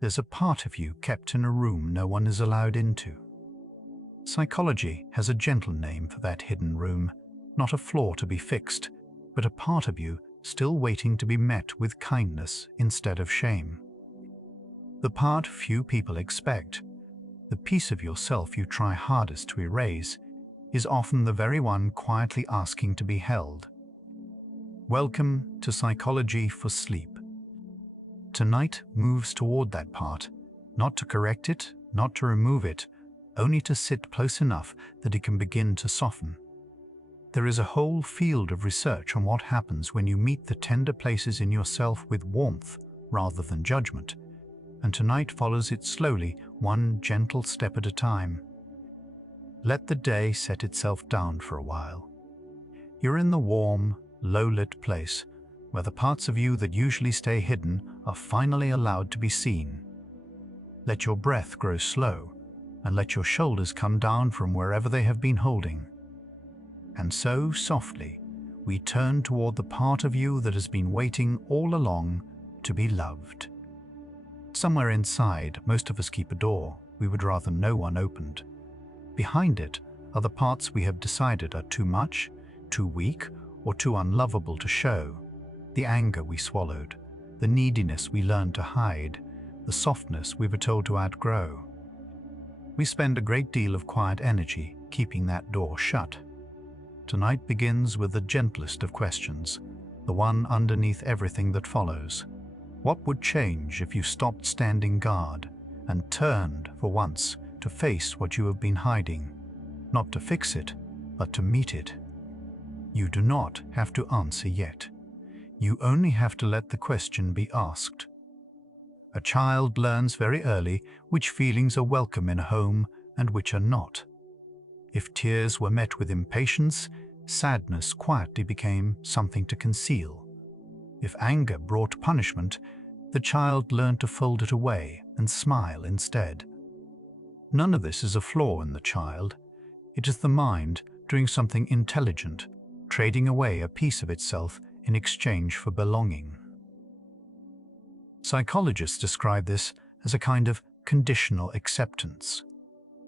there's a part of you kept in a room no one is allowed into. Psychology has a gentle name for that hidden room, not a flaw to be fixed, but a part of you still waiting to be met with kindness instead of shame. The part few people expect, the piece of yourself you try hardest to erase, is often the very one quietly asking to be held. Welcome to Psychology for Sleep. Tonight moves toward that part, not to correct it, not to remove it, only to sit close enough that it can begin to soften. There is a whole field of research on what happens when you meet the tender places in yourself with warmth rather than judgment, and tonight follows it slowly, one gentle step at a time. Let the day set itself down for a while. You're in the warm, low-lit place where the parts of you that usually stay hidden are finally allowed to be seen. Let your breath grow slow, and let your shoulders come down from wherever they have been holding. And so, softly, we turn toward the part of you that has been waiting all along to be loved. Somewhere inside, most of us keep a door we would rather no one opened. Behind it are the parts we have decided are too much, too weak, or too unlovable to show. The anger we swallowed, the neediness we learned to hide, the softness we were told to outgrow. We spend a great deal of quiet energy keeping that door shut. Tonight begins with the gentlest of questions, the one underneath everything that follows. What would change if you stopped standing guard and turned, for once, to face what you have been hiding? Not to fix it, but to meet it. You do not have to answer yet. You only have to let the question be asked. A child learns very early which feelings are welcome in a home and which are not. If tears were met with impatience, sadness quietly became something to conceal. If anger brought punishment, the child learned to fold it away and smile instead. None of this is a flaw in the child. It is the mind doing something intelligent, trading away a piece of itself in exchange for belonging. Psychologists describe this as a kind of conditional acceptance.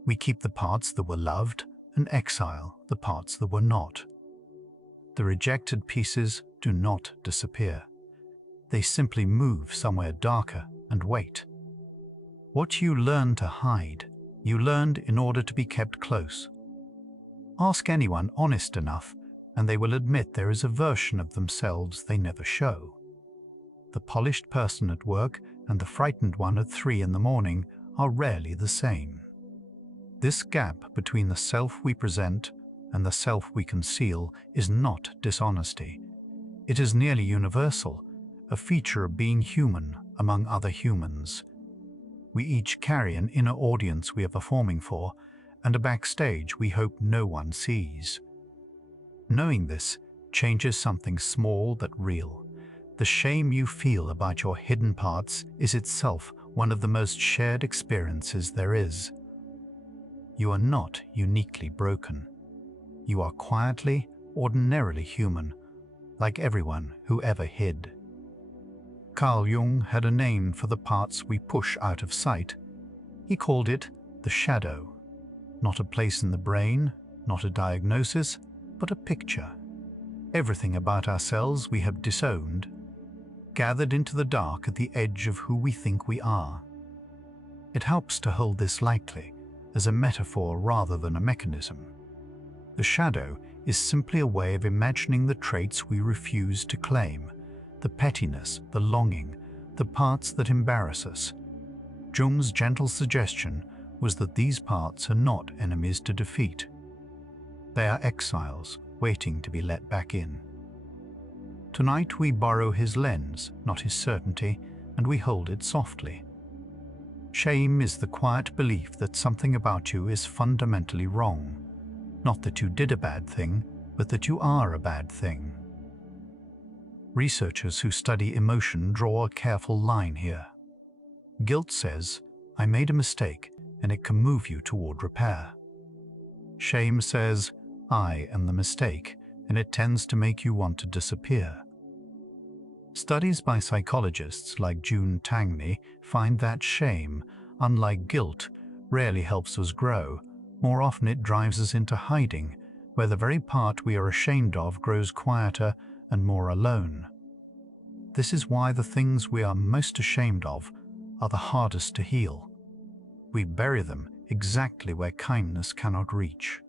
We keep the parts that were loved and exile the parts that were not. The rejected pieces do not disappear. They simply move somewhere darker and wait. What you learn to hide, you learned in order to be kept close. Ask anyone honest enough, and they will admit there is a version of themselves they never show. The polished person at work and the frightened one at 3 in the morning are rarely the same. This gap between the self we present and the self we conceal is not dishonesty. It is nearly universal, a feature of being human among other humans. We each carry an inner audience we are performing for, and a backstage we hope no one sees. Knowing this changes something small but real. The shame you feel about your hidden parts is itself one of the most shared experiences there is. You are not uniquely broken. You are quietly, ordinarily human, like everyone who ever hid. Carl Jung had a name for the parts we push out of sight. He called it the shadow. Not a place in the brain, not a diagnosis, but a picture. Everything about ourselves we have disowned, gathered into the dark at the edge of who we think we are. It helps to hold this lightly, as a metaphor rather than a mechanism. The shadow is simply a way of imagining the traits we refuse to claim, the pettiness, the longing, the parts that embarrass us. Jung's gentle suggestion was that these parts are not enemies to defeat. They are exiles waiting to be let back in. Tonight we borrow his lens, not his certainty, and we hold it softly. Shame is the quiet belief that something about you is fundamentally wrong. Not that you did a bad thing, but that you are a bad thing. Researchers who study emotion draw a careful line here. Guilt says, I made a mistake, and it can move you toward repair. Shame says, I am the mistake, and it tends to make you want to disappear. Studies by psychologists like June Tangney find that shame, unlike guilt, rarely helps us grow. More often it drives us into hiding, where the very part we are ashamed of grows quieter and more alone. This is why the things we are most ashamed of are the hardest to heal. We bury them exactly where kindness cannot reach.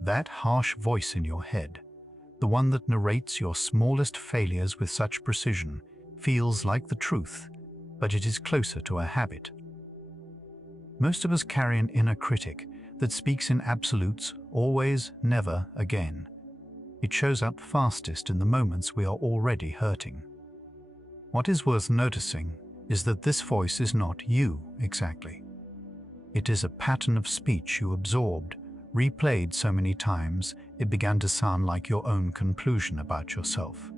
That harsh voice in your head, the one that narrates your smallest failures with such precision, feels like the truth, but it is closer to a habit. Most of us carry an inner critic that speaks in absolutes, always, never, again. It shows up fastest in the moments we are already hurting. What is worth noticing is that this voice is not you exactly. It is a pattern of speech you absorbed, replayed so many times it began to sound like your own conclusion about yourself.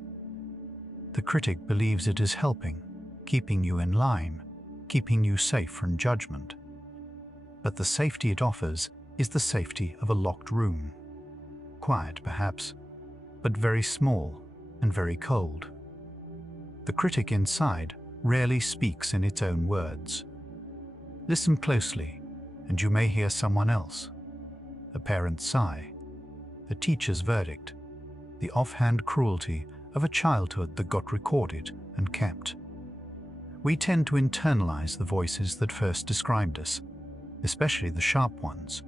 The critic believes it is helping, keeping you in line, keeping you safe from judgment. But the safety it offers is the safety of a locked room. Quiet, perhaps, but very small and very cold. The critic inside rarely speaks in its own words. Listen closely, and you may hear someone else. A parent's sigh, a teacher's verdict, the offhand cruelty of a childhood that got recorded and kept. We tend to internalize the voices that first described us, especially the sharp ones,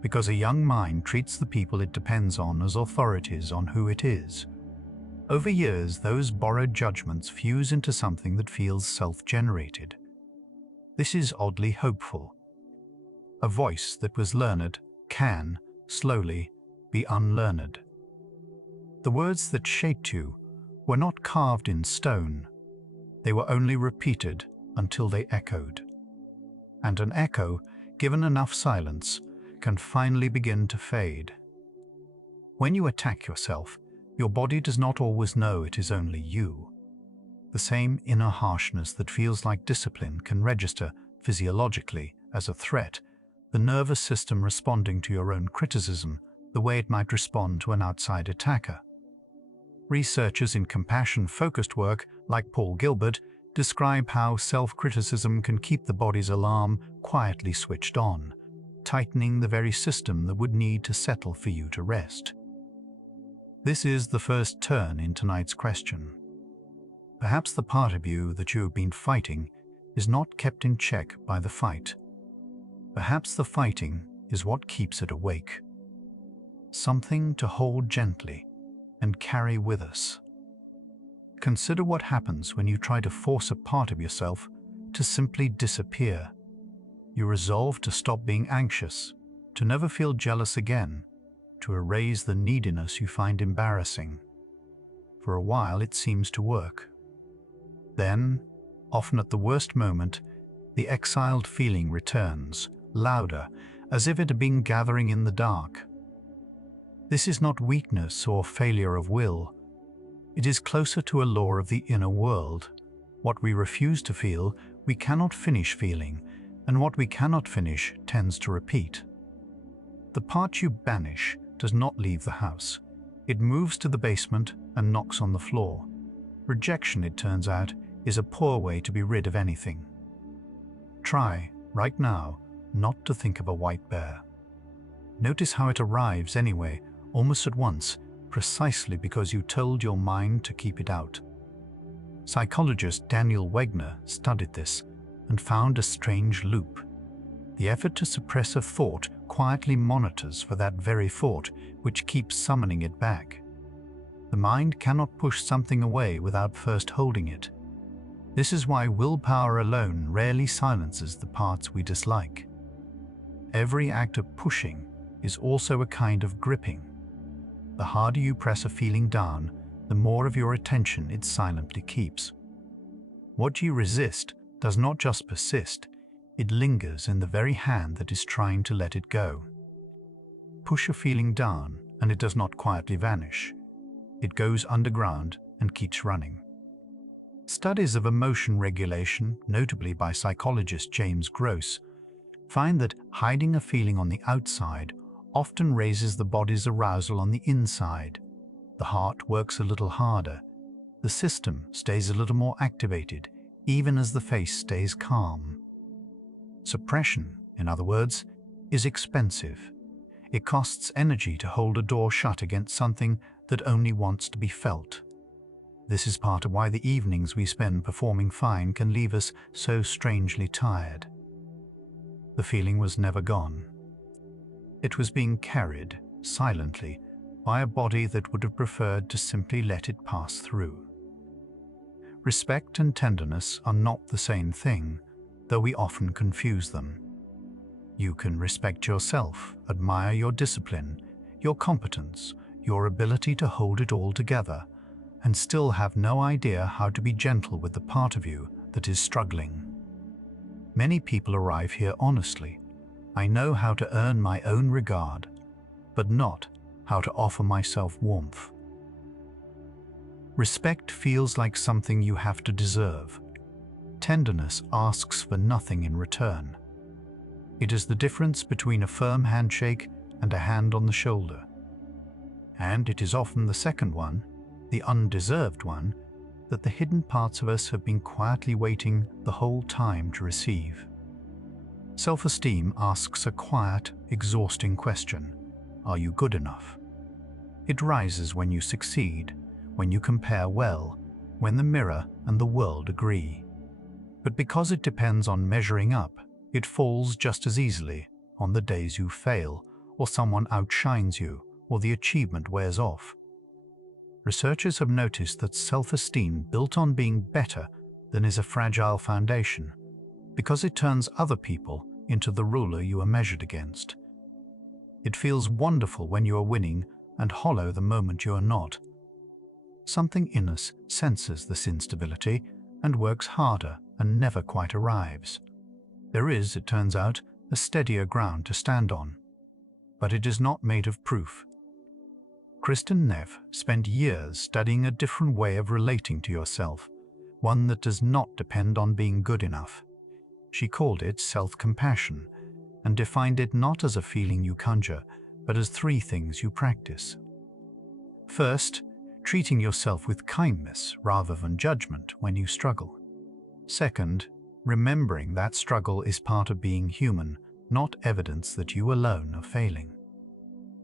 because a young mind treats the people it depends on as authorities on who it is. Over years, those borrowed judgments fuse into something that feels self-generated. This is oddly hopeful. A voice that was learned can, slowly, be unlearned. The words that shaped you were not carved in stone. They were only repeated until they echoed. And an echo, given enough silence, can finally begin to fade. When you attack yourself, your body does not always know it is only you. The same inner harshness that feels like discipline can register physiologically as a threat, the nervous system responding to your own criticism the way it might respond to an outside attacker. Researchers in compassion-focused work, like Paul Gilbert, describe how self-criticism can keep the body's alarm quietly switched on, tightening the very system that would need to settle for you to rest. This is the first turn in tonight's question. Perhaps the part of you that you have been fighting is not kept in check by the fight. Perhaps the fighting is what keeps it awake. Something to hold gently and carry with us. Consider what happens when you try to force a part of yourself to simply disappear. You resolve to stop being anxious, to never feel jealous again, to erase the neediness you find embarrassing. For a while it seems to work. Then, often at the worst moment, the exiled feeling returns, louder, as if it had been gathering in the dark. This is not weakness or failure of will. It is closer to a law of the inner world. What we refuse to feel, we cannot finish feeling, and what we cannot finish tends to repeat. The part you banish does not leave the house. It moves to the basement and knocks on the floor. Rejection, it turns out, is a poor way to be rid of anything. Try, right now, not to think of a white bear. Notice how it arrives anyway, almost at once, precisely because you told your mind to keep it out. Psychologist Daniel Wegner studied this and found a strange loop. The effort to suppress a thought quietly monitors for that very thought, which keeps summoning it back. The mind cannot push something away without first holding it. This is why willpower alone rarely silences the parts we dislike. Every act of pushing is also a kind of gripping. The harder you press a feeling down, the more of your attention it silently keeps. What you resist does not just persist, it lingers in the very hand that is trying to let it go. Push a feeling down and it does not quietly vanish. It goes underground and keeps running. Studies of emotion regulation, notably by psychologist James Gross, find that hiding a feeling on the outside often raises the body's arousal on the inside. The heart works a little harder. the system stays a little more activated, even as the face stays calm. Suppression, in other words, is expensive. It costs energy to hold a door shut against something that only wants to be felt. This is part of why the evenings we spend performing fine can leave us so strangely tired. The feeling was never gone. It was being carried, silently, by a body that would have preferred to simply let it pass through. Respect and tenderness are not the same thing, though we often confuse them. You can respect yourself, admire your discipline, your competence, your ability to hold it all together, and still have no idea how to be gentle with the part of you that is struggling. Many people arrive here honestly. I know how to earn my own regard, but not how to offer myself warmth. Respect feels like something you have to deserve. Tenderness asks for nothing in return. It is the difference between a firm handshake and a hand on the shoulder. And it is often the second one, the undeserved one, that the hidden parts of us have been quietly waiting the whole time to receive. Self-esteem asks a quiet, exhausting question: are you good enough? It rises when you succeed, when you compare well, when the mirror and the world agree. But because it depends on measuring up, it falls just as easily on the days you fail, or someone outshines you, or the achievement wears off. Researchers have noticed that self-esteem built on being better than is a fragile foundation, because it turns other people into the ruler you are measured against. It feels wonderful when you are winning and hollow the moment you are not. Something in us senses this instability and works harder and never quite arrives. There is, it turns out, a steadier ground to stand on, but it is not made of proof. Kristin Neff spent years studying a different way of relating to yourself, one that does not depend on being good enough. She called it self-compassion and defined it not as a feeling you conjure, but as 3 things you practice. First, treating yourself with kindness rather than judgment when you struggle. Second, remembering that struggle is part of being human, not evidence that you alone are failing.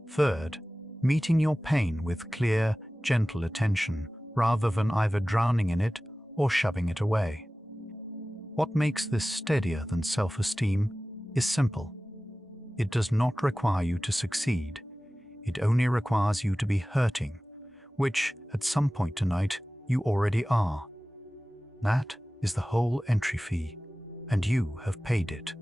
Third, meeting your pain with clear, gentle attention rather than either drowning in it or shoving it away. What makes this steadier than self-esteem is simple. It does not require you to succeed. It only requires you to be hurting, which, at some point tonight, you already are. That is the whole entry fee, and you have paid it.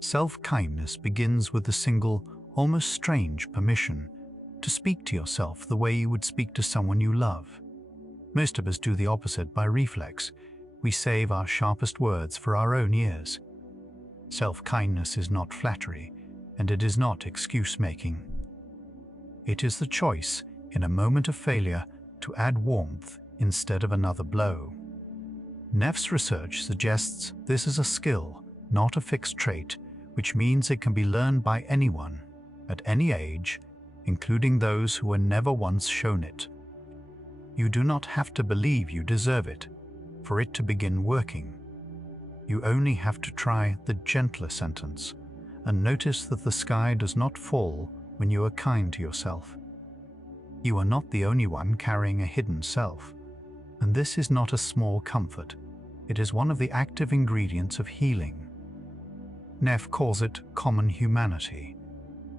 Self-kindness begins with the single, almost strange permission to speak to yourself the way you would speak to someone you love. Most of us do the opposite by reflex. We save our sharpest words for our own ears. Self-kindness is not flattery, and it is not excuse-making. It is the choice, in a moment of failure, to add warmth instead of another blow. Neff's research suggests this is a skill, not a fixed trait, which means it can be learned by anyone, at any age, including those who were never once shown it. You do not have to believe you deserve it for it to begin working. You only have to try the gentler sentence and notice that the sky does not fall when you are kind to yourself. You are not the only one carrying a hidden self, and this is not a small comfort. It is one of the active ingredients of healing. Neff calls it common humanity,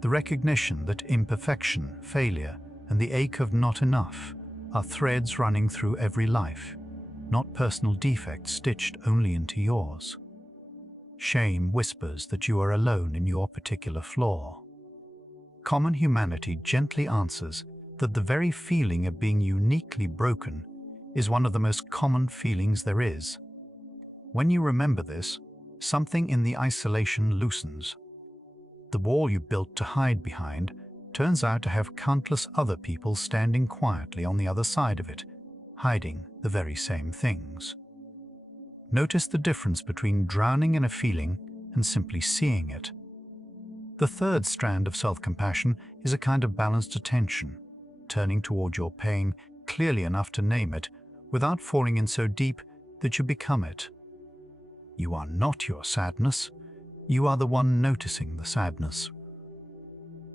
the recognition that imperfection, failure, and the ache of not enough are threads running through every life, not personal defects stitched only into yours. Shame whispers that you are alone in your particular flaw. Common humanity gently answers that the very feeling of being uniquely broken is one of the most common feelings there is. When you remember this, something in the isolation loosens. The wall you built to hide behind turns out to have countless other people standing quietly on the other side of it, hiding the very same things. Notice the difference between drowning in a feeling and simply seeing it. The third strand of self-compassion is a kind of balanced attention, turning toward your pain clearly enough to name it without falling in so deep that you become it. You are not your sadness. You are the one noticing the sadness.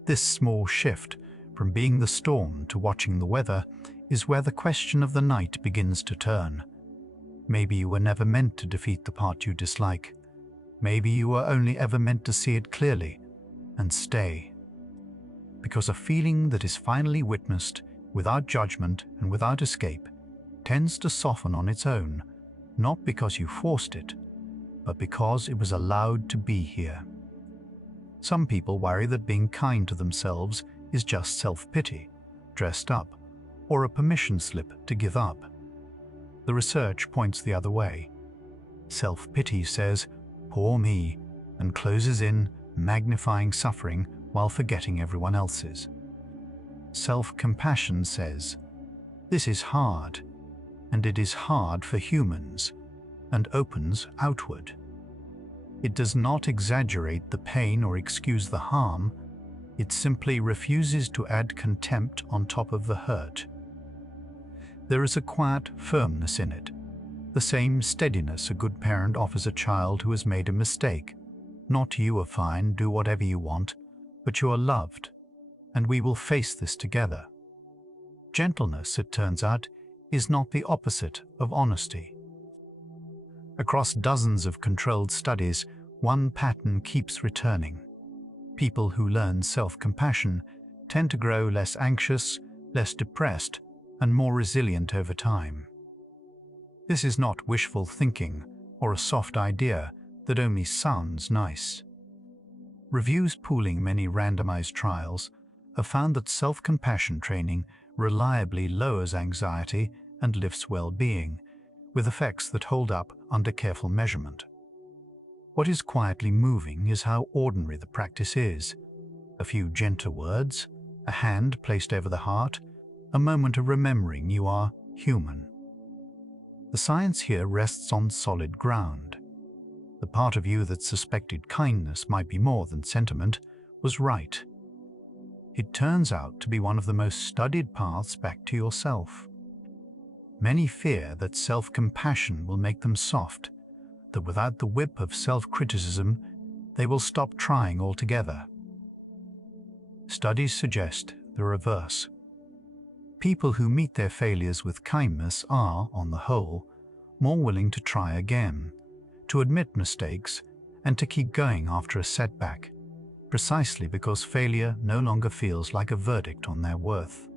This small shift from being the storm to watching the weather is where the question of the night begins to turn. Maybe you were never meant to defeat the part you dislike. Maybe you were only ever meant to see it clearly and stay. Because a feeling that is finally witnessed, without judgment and without escape, tends to soften on its own, not because you forced it, but because it was allowed to be here. Some people worry that being kind to themselves is just self-pity, dressed up, or a permission slip to give up. The research points the other way. Self-pity says, "Poor me," and closes in, magnifying suffering while forgetting everyone else's. Self-compassion says, "This is hard, and it is hard for humans," and opens outward. It does not exaggerate the pain or excuse the harm. It simply refuses to add contempt on top of the hurt. There is a quiet firmness in it, the same steadiness a good parent offers a child who has made a mistake. Not "you are fine, do whatever you want," but "you are loved, and we will face this together." Gentleness, it turns out, is not the opposite of honesty. Across dozens of controlled studies, one pattern keeps returning. People who learn self-compassion tend to grow less anxious, less depressed, and more resilient over time. This is not wishful thinking or a soft idea that only sounds nice. Reviews pooling many randomized trials have found that self-compassion training reliably lowers anxiety and lifts well-being, with effects that hold up under careful measurement. What is quietly moving is how ordinary the practice is. A few gentle words, a hand placed over the heart, a moment of remembering you are human. The science here rests on solid ground. The part of you that suspected kindness might be more than sentiment was right. It turns out to be one of the most studied paths back to yourself. Many fear that self-compassion will make them soft, that without the whip of self-criticism, they will stop trying altogether. Studies suggest the reverse. People who meet their failures with kindness are, on the whole, more willing to try again, to admit mistakes, and to keep going after a setback, precisely because failure no longer feels like a verdict on their worth.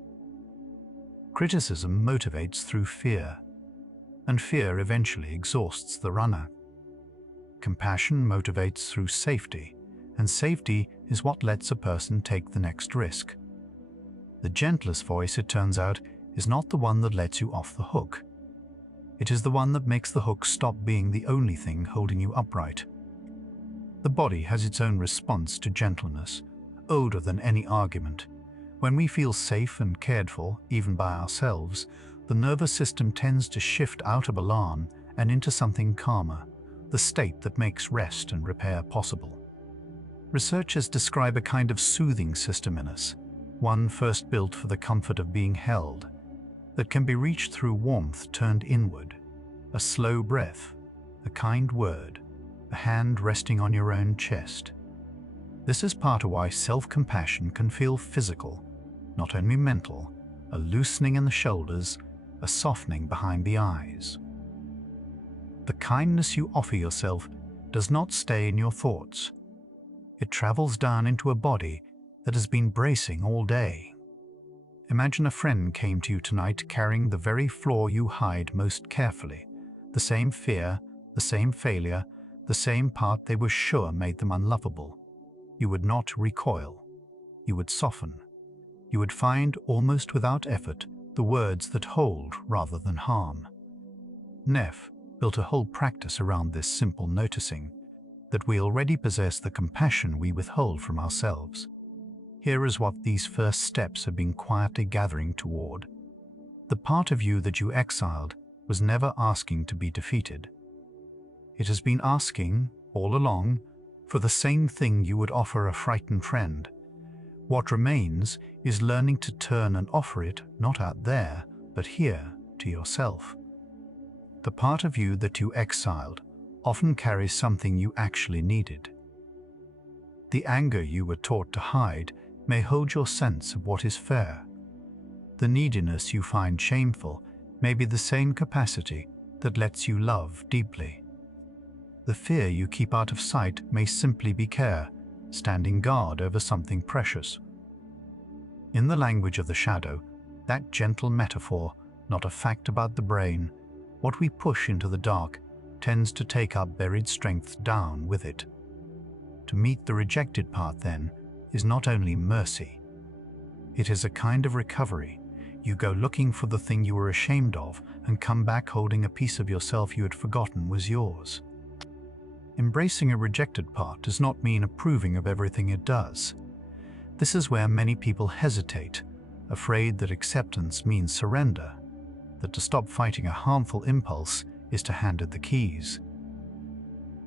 Criticism motivates through fear, and fear eventually exhausts the runner. Compassion motivates through safety, and safety is what lets a person take the next risk. The gentlest voice, it turns out, is not the one that lets you off the hook. It is the one that makes the hook stop being the only thing holding you upright. The body has its own response to gentleness, older than any argument. When we feel safe and cared for, even by ourselves, the nervous system tends to shift out of alarm and into something calmer, the state that makes rest and repair possible. Researchers describe a kind of soothing system in us, one first built for the comfort of being held, that can be reached through warmth turned inward, a slow breath, a kind word, a hand resting on your own chest. This is part of why self-compassion can feel physical, not only mental, a loosening in the shoulders, a softening behind the eyes. The kindness you offer yourself does not stay in your thoughts. It travels down into a body that has been bracing all day. Imagine a friend came to you tonight carrying the very flaw you hide most carefully, the same fear, the same failure, the same part they were sure made them unlovable. You would not recoil. You would soften. You would find, almost without effort, the words that hold rather than harm. Neff built a whole practice around this simple noticing, that we already possess the compassion we withhold from ourselves. Here is what these first steps have been quietly gathering toward. The part of you that you exiled was never asking to be defeated. It has been asking, all along, for the same thing you would offer a frightened friend. What remains is learning to turn and offer it not out there, but here, to yourself. The part of you that you exiled often carries something you actually needed. The anger you were taught to hide may hold your sense of what is fair. The neediness you find shameful may be the same capacity that lets you love deeply. The fear you keep out of sight may simply be care, standing guard over something precious. In the language of the shadow, that gentle metaphor, not a fact about the brain, what we push into the dark tends to take our buried strength down with it. To meet the rejected part, then, is not only mercy. It is a kind of recovery. You go looking for the thing you were ashamed of and come back holding a piece of yourself you had forgotten was yours. Embracing a rejected part does not mean approving of everything it does. This is where many people hesitate, afraid that acceptance means surrender, that to stop fighting a harmful impulse is to hand it the keys.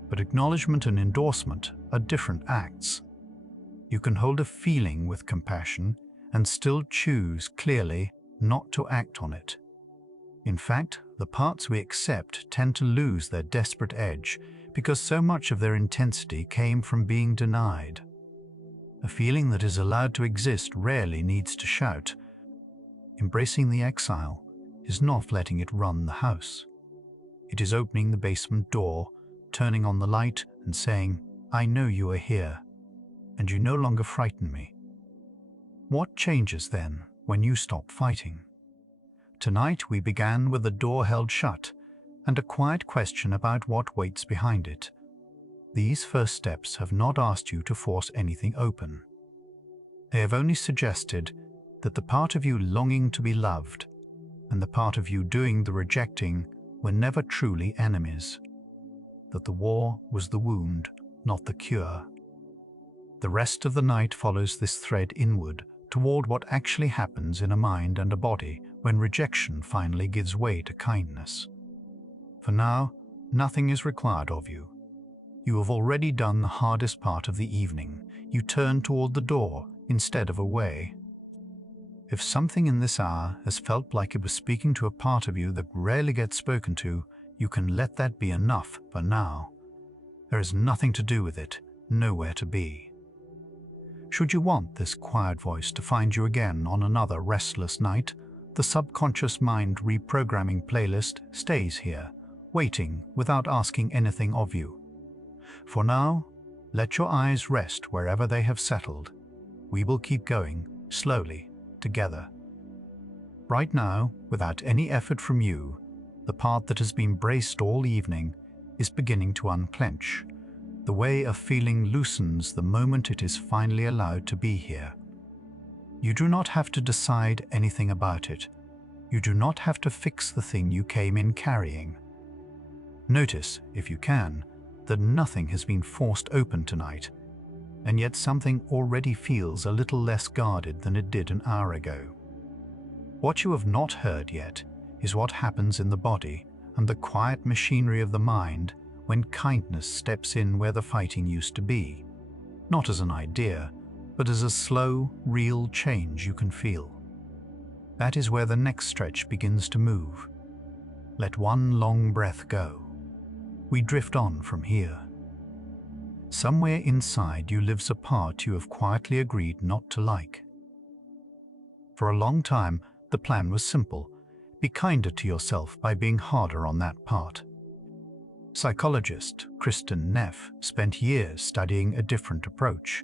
But acknowledgement and endorsement are different acts. You can hold a feeling with compassion and still choose clearly not to act on it. In fact, the parts we accept tend to lose their desperate edge because so much of their intensity came from being denied. A feeling that is allowed to exist rarely needs to shout. Embracing the exile is not letting it run the house. It is opening the basement door, turning on the light and saying, "I know you are here, and you no longer frighten me." What changes then when you stop fighting? Tonight we began with the door held shut and a quiet question about what waits behind it. These first steps have not asked you to force anything open. They have only suggested that the part of you longing to be loved and the part of you doing the rejecting were never truly enemies, that the war was the wound, not the cure. The rest of the night follows this thread inward toward what actually happens in a mind and a body when rejection finally gives way to kindness. For now, nothing is required of you. You have already done the hardest part of the evening. You turn toward the door instead of away. If something in this hour has felt like it was speaking to a part of you that rarely gets spoken to, you can let that be enough for now. There is nothing to do with it, nowhere to be. Should you want this quiet voice to find you again on another restless night, the subconscious mind reprogramming playlist stays here, waiting without asking anything of you. For now, let your eyes rest wherever they have settled. We will keep going, slowly, together. Right now, without any effort from you, the part that has been braced all evening is beginning to unclench. The way a feeling loosens the moment it is finally allowed to be here. You do not have to decide anything about it. You do not have to fix the thing you came in carrying. Notice, if you can, that nothing has been forced open tonight, and yet something already feels a little less guarded than it did an hour ago. What you have not heard yet is what happens in the body and the quiet machinery of the mind when kindness steps in where the fighting used to be, not as an idea, but as a slow, real change you can feel. That is where the next stretch begins to move. Let one long breath go. We drift on from here. Somewhere inside you lives a part you have quietly agreed not to like. For a long time, the plan was simple. Be kinder to yourself by being harder on that part. Psychologist Kristin Neff spent years studying a different approach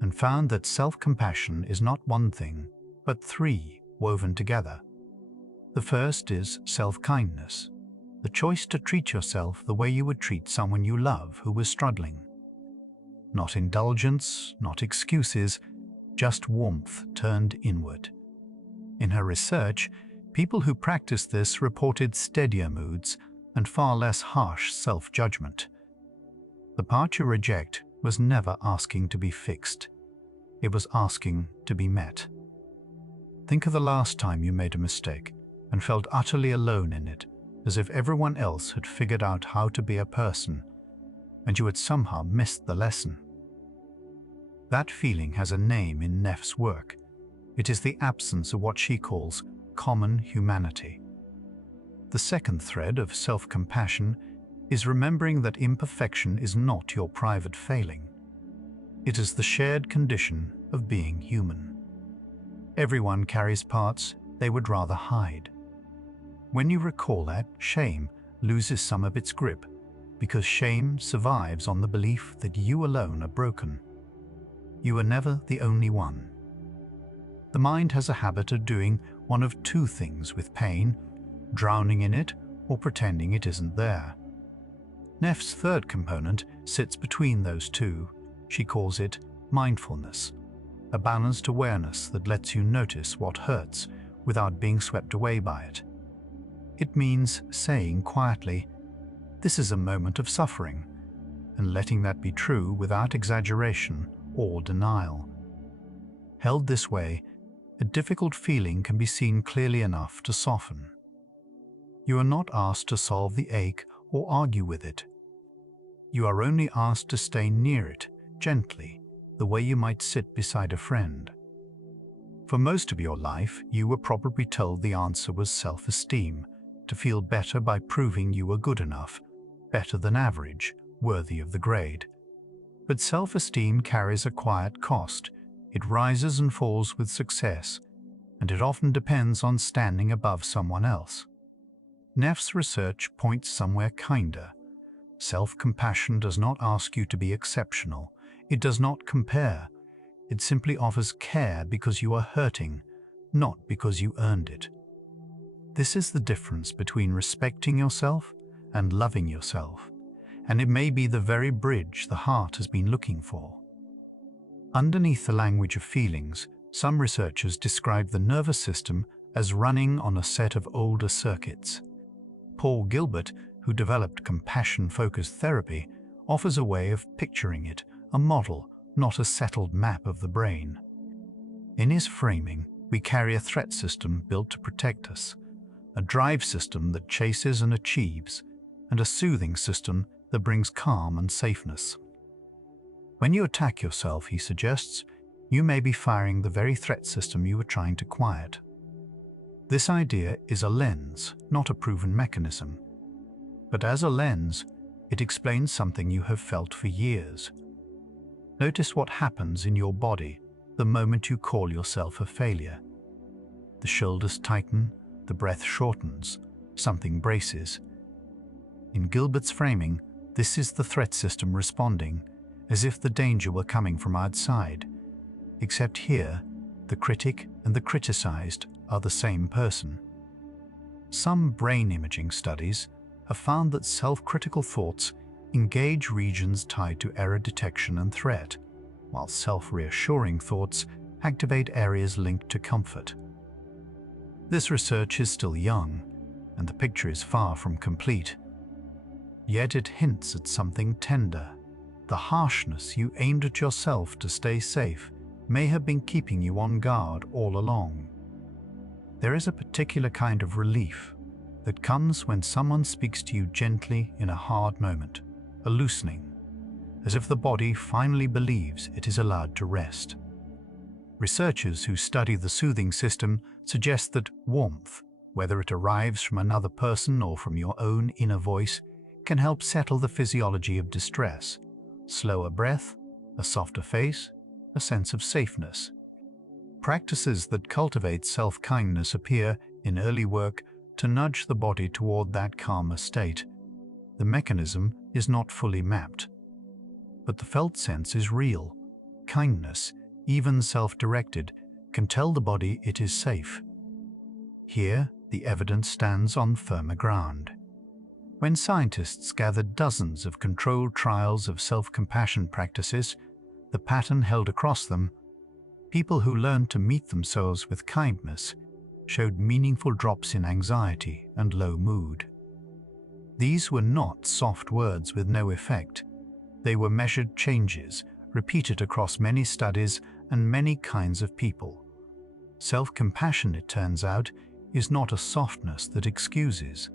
and found that self-compassion is not one thing, but three woven together. The first is self-kindness, the choice to treat yourself the way you would treat someone you love who was struggling. Not indulgence, not excuses, just warmth turned inward. In her research, people who practiced this reported steadier moods and far less harsh self-judgment. The part you reject was never asking to be fixed. It was asking to be met. Think of the last time you made a mistake and felt utterly alone in it, as if everyone else had figured out how to be a person, and you had somehow missed the lesson. That feeling has a name in Neff's work. It is the absence of what she calls common humanity. The second thread of self-compassion is remembering that imperfection is not your private failing. It is the shared condition of being human. Everyone carries parts they would rather hide. When you recall that, shame loses some of its grip, because shame survives on the belief that you alone are broken. You are never the only one. The mind has a habit of doing one of two things with pain: drowning in it or pretending it isn't there. Neff's third component sits between those two. She calls it mindfulness, a balanced awareness that lets you notice what hurts without being swept away by it. It means saying quietly, "This is a moment of suffering," and letting that be true without exaggeration or denial. Held this way, a difficult feeling can be seen clearly enough to soften. You are not asked to solve the ache or argue with it. You are only asked to stay near it, gently, the way you might sit beside a friend. For most of your life, you were probably told the answer was self-esteem, to feel better by proving you were good enough, better than average, worthy of the grade. But self-esteem carries a quiet cost. It rises and falls with success, and it often depends on standing above someone else. Neff's research points somewhere kinder. Self-compassion does not ask you to be exceptional. It does not compare. It simply offers care because you are hurting, not because you earned it. This is the difference between respecting yourself and loving yourself, and it may be the very bridge the heart has been looking for. Underneath the language of feelings, some researchers describe the nervous system as running on a set of older circuits. Paul Gilbert, who developed compassion-focused therapy, offers a way of picturing it, a model, not a settled map of the brain. In his framing, we carry a threat system built to protect us, a drive system that chases and achieves, and a soothing system that brings calm and safeness. When you attack yourself, he suggests, you may be firing the very threat system you were trying to quiet. This idea is a lens, not a proven mechanism. But as a lens, it explains something you have felt for years. Notice what happens in your body the moment you call yourself a failure. The shoulders tighten, the breath shortens, something braces. In Gilbert's framing, this is the threat system responding, as if the danger were coming from outside. Except here, the critic and the criticized are the same person. Some brain imaging studies have found that self-critical thoughts engage regions tied to error detection and threat, while self-reassuring thoughts activate areas linked to comfort. This research is still young, and the picture is far from complete. Yet it hints at something tender. The harshness you aimed at yourself to stay safe may have been keeping you on guard all along. There is a particular kind of relief that comes when someone speaks to you gently in a hard moment, a loosening, as if the body finally believes it is allowed to rest. Researchers who study the soothing system suggest that warmth, whether it arrives from another person or from your own inner voice, can help settle the physiology of distress. Slower breath, a softer face, a sense of safeness. Practices that cultivate self-kindness appear, in early work, to nudge the body toward that calmer state. The mechanism is not fully mapped, but the felt sense is real. Kindness, even self-directed, can tell the body it is safe. Here, the evidence stands on firmer ground. When scientists gathered dozens of controlled trials of self-compassion practices, the pattern held across them: people who learned to meet themselves with kindness showed meaningful drops in anxiety and low mood. These were not soft words with no effect. They were measured changes, repeated across many studies and many kinds of people. Self-compassion, it turns out, is not a softness that excuses.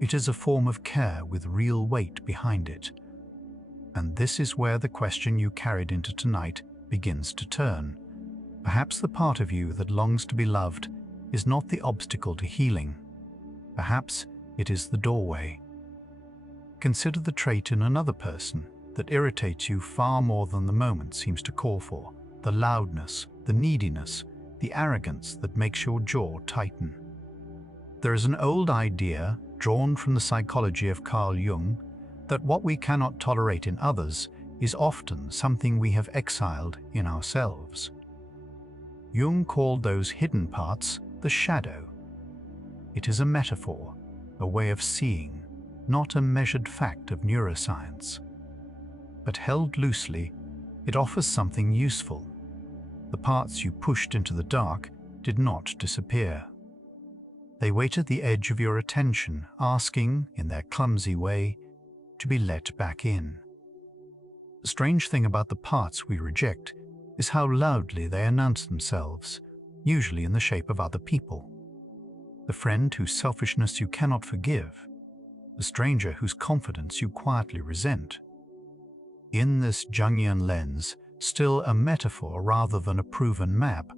It is a form of care with real weight behind it. And this is where the question you carried into tonight begins to turn. Perhaps the part of you that longs to be loved is not the obstacle to healing. Perhaps It is the doorway. Consider the trait in another person that irritates you far more than the moment seems to call for, the loudness, the neediness, the arrogance that makes your jaw tighten. There is an old idea, drawn from the psychology of Carl Jung, that what we cannot tolerate in others is often something we have exiled in ourselves. Jung called those hidden parts the shadow. It is a metaphor, a way of seeing, not a measured fact of neuroscience. But held loosely, it offers something useful. The parts you pushed into the dark did not disappear. They wait at the edge of your attention, asking, in their clumsy way, to be let back in. The strange thing about the parts we reject is how loudly they announce themselves, usually in the shape of other people. The friend whose selfishness you cannot forgive, the stranger whose confidence you quietly resent. In this Jungian lens, still a metaphor rather than a proven map,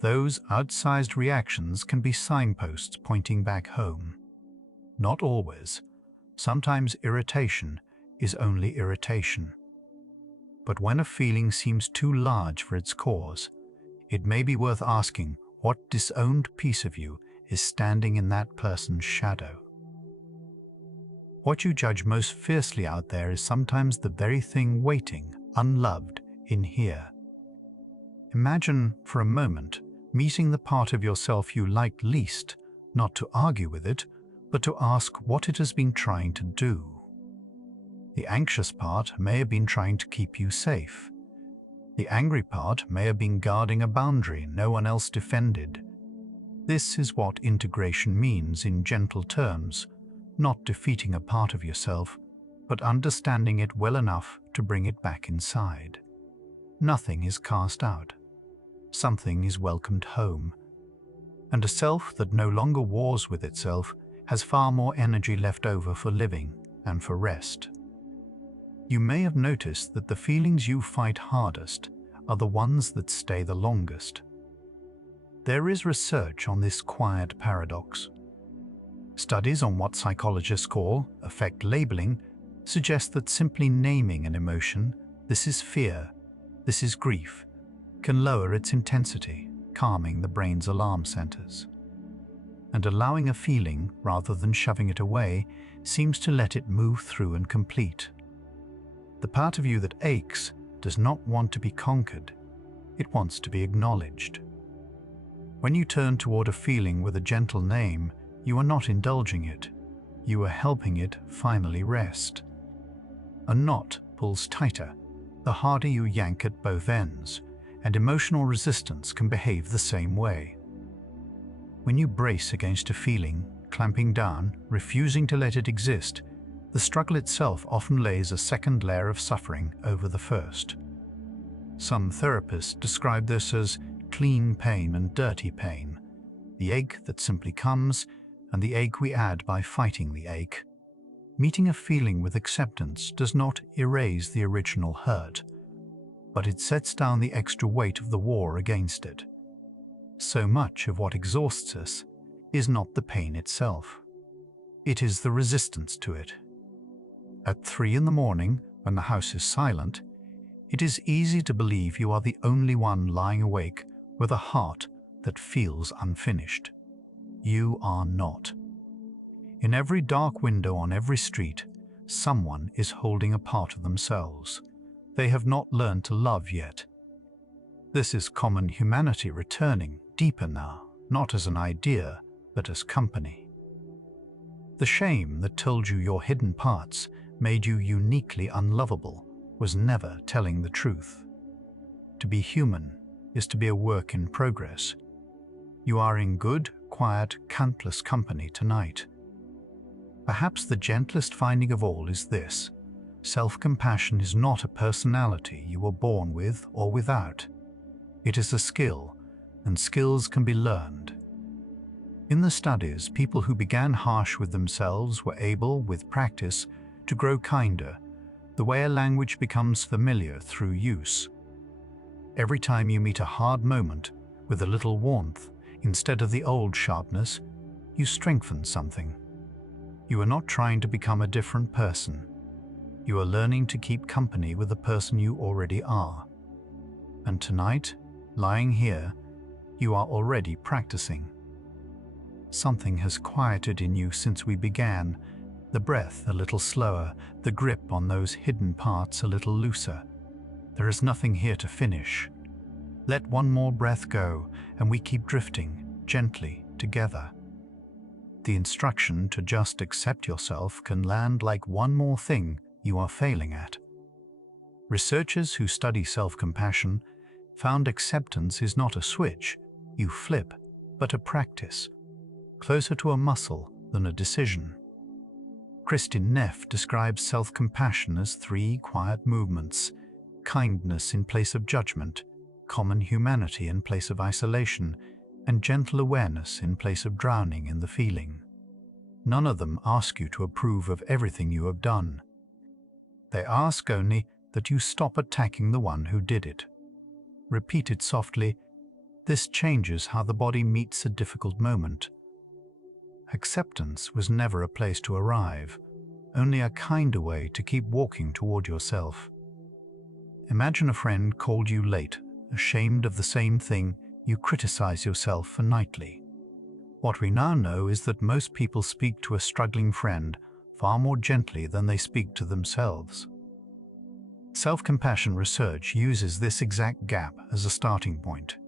those outsized reactions can be signposts pointing back home. Not always. Sometimes irritation is only irritation. But when a feeling seems too large for its cause, it may be worth asking what disowned piece of you is standing in that person's shadow. What you judge most fiercely out there is sometimes the very thing waiting, unloved, in here. Imagine for a moment meeting the part of yourself you liked least, not to argue with it, but to ask what it has been trying to do. The anxious part may have been trying to keep you safe. The angry part may have been guarding a boundary no one else defended. This is what integration means in gentle terms, not defeating a part of yourself, but understanding it well enough to bring it back inside. Nothing is cast out. Something is welcomed home. And a self that no longer wars with itself has far more energy left over for living and for rest. You may have noticed that the feelings you fight hardest are the ones that stay the longest. There is research on this quiet paradox. Studies on what psychologists call affect labeling suggest that simply naming an emotion, this is fear, this is grief, can lower its intensity, calming the brain's alarm centers. And allowing a feeling, rather than shoving it away, seems to let it move through and complete. The part of you that aches does not want to be conquered. It wants to be acknowledged. When you turn toward a feeling with a gentle name, you are not indulging it. You are helping it finally rest. A knot pulls tighter the harder you yank at both ends, and emotional resistance can behave the same way. When you brace against a feeling, clamping down, refusing to let it exist, the struggle itself often lays a second layer of suffering over the first. Some therapists describe this as clean pain and dirty pain, the ache that simply comes and the ache we add by fighting the ache. Meeting a feeling with acceptance does not erase the original hurt, but it sets down the extra weight of the war against it. So much of what exhausts us is not the pain itself. It is the resistance to it. At 3 in the morning, when the house is silent, it is easy to believe you are the only one lying awake with a heart that feels unfinished. You are not. In every dark window on every street, someone is holding a part of themselves. They have not learned to love yet. This is common humanity returning deeper now, not as an idea, but as company. The shame that told you your hidden parts made you uniquely unlovable was never telling the truth. To be human is to be a work in progress. You are in good, quiet, countless company tonight. Perhaps the gentlest finding of all is this: self-compassion is not a personality you were born with or without. It is a skill, and skills can be learned. In the studies, people who began harsh with themselves were able, with practice, to grow kinder, the way a language becomes familiar through use. Every time you meet a hard moment with a little warmth, instead of the old sharpness, you strengthen something. You are not trying to become a different person. You are learning to keep company with the person you already are. And tonight, lying here, you are already practicing. Something has quieted in you since we began, the breath a little slower, the grip on those hidden parts a little looser. There is nothing here to finish. Let one more breath go, and we keep drifting, gently, together. The instruction to just accept yourself can land like one more thing you are failing at. Researchers who study self-compassion found acceptance is not a switch you flip, but a practice, closer to a muscle than a decision. Kristin Neff describes self-compassion as 3 quiet movements: kindness in place of judgment, common humanity in place of isolation, and gentle awareness in place of drowning in the feeling. None of them ask you to approve of everything you have done. They ask only that you stop attacking the one who did it. Repeated softly, this changes how the body meets a difficult moment. Acceptance was never a place to arrive, only a kinder way to keep walking toward yourself. Imagine a friend called you late, ashamed of the same thing you criticize yourself for nightly. What we now know is that most people speak to a struggling friend far more gently than they speak to themselves. Self-compassion research uses this exact gap as a starting point.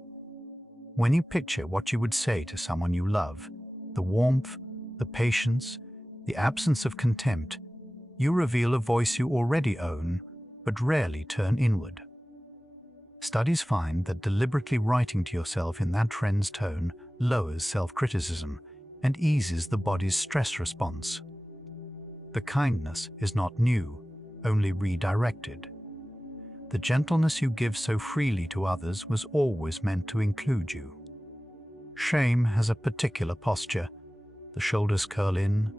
When you picture what you would say to someone you love, the warmth, the patience, the absence of contempt, you reveal a voice you already own, but rarely turn inward. Studies find that deliberately writing to yourself in that friend's tone lowers self-criticism and eases the body's stress response. The kindness is not new, only redirected. The gentleness you give so freely to others was always meant to include you. Shame has a particular posture. The shoulders curl in,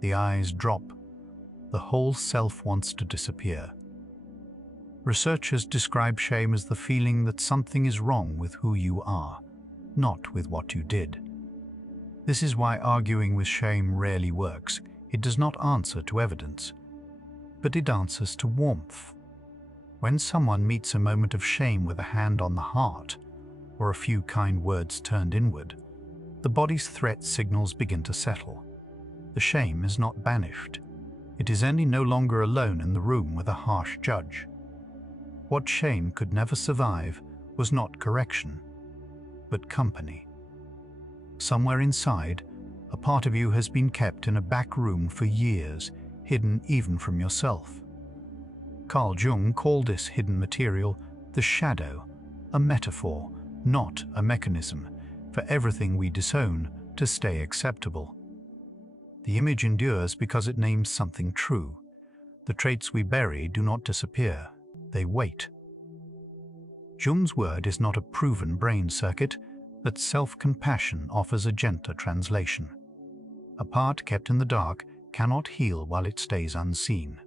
the eyes drop, the whole self wants to disappear. Researchers describe shame as the feeling that something is wrong with who you are, not with what you did. This is why arguing with shame rarely works. It does not answer to evidence, but it answers to warmth. When someone meets a moment of shame with a hand on the heart, or a few kind words turned inward, the body's threat signals begin to settle. The shame is not banished. It is only no longer alone in the room with a harsh judge. What shame could never survive was not correction, but company. Somewhere inside, a part of you has been kept in a back room for years, hidden even from yourself. Carl Jung called this hidden material the shadow, a metaphor, not a mechanism, for everything we disown to stay acceptable. The image endures because it names something true. The traits we bury do not disappear, they wait. Jung's word is not a proven brain circuit, but self-compassion offers a gentler translation. A part kept in the dark cannot heal while it stays unseen.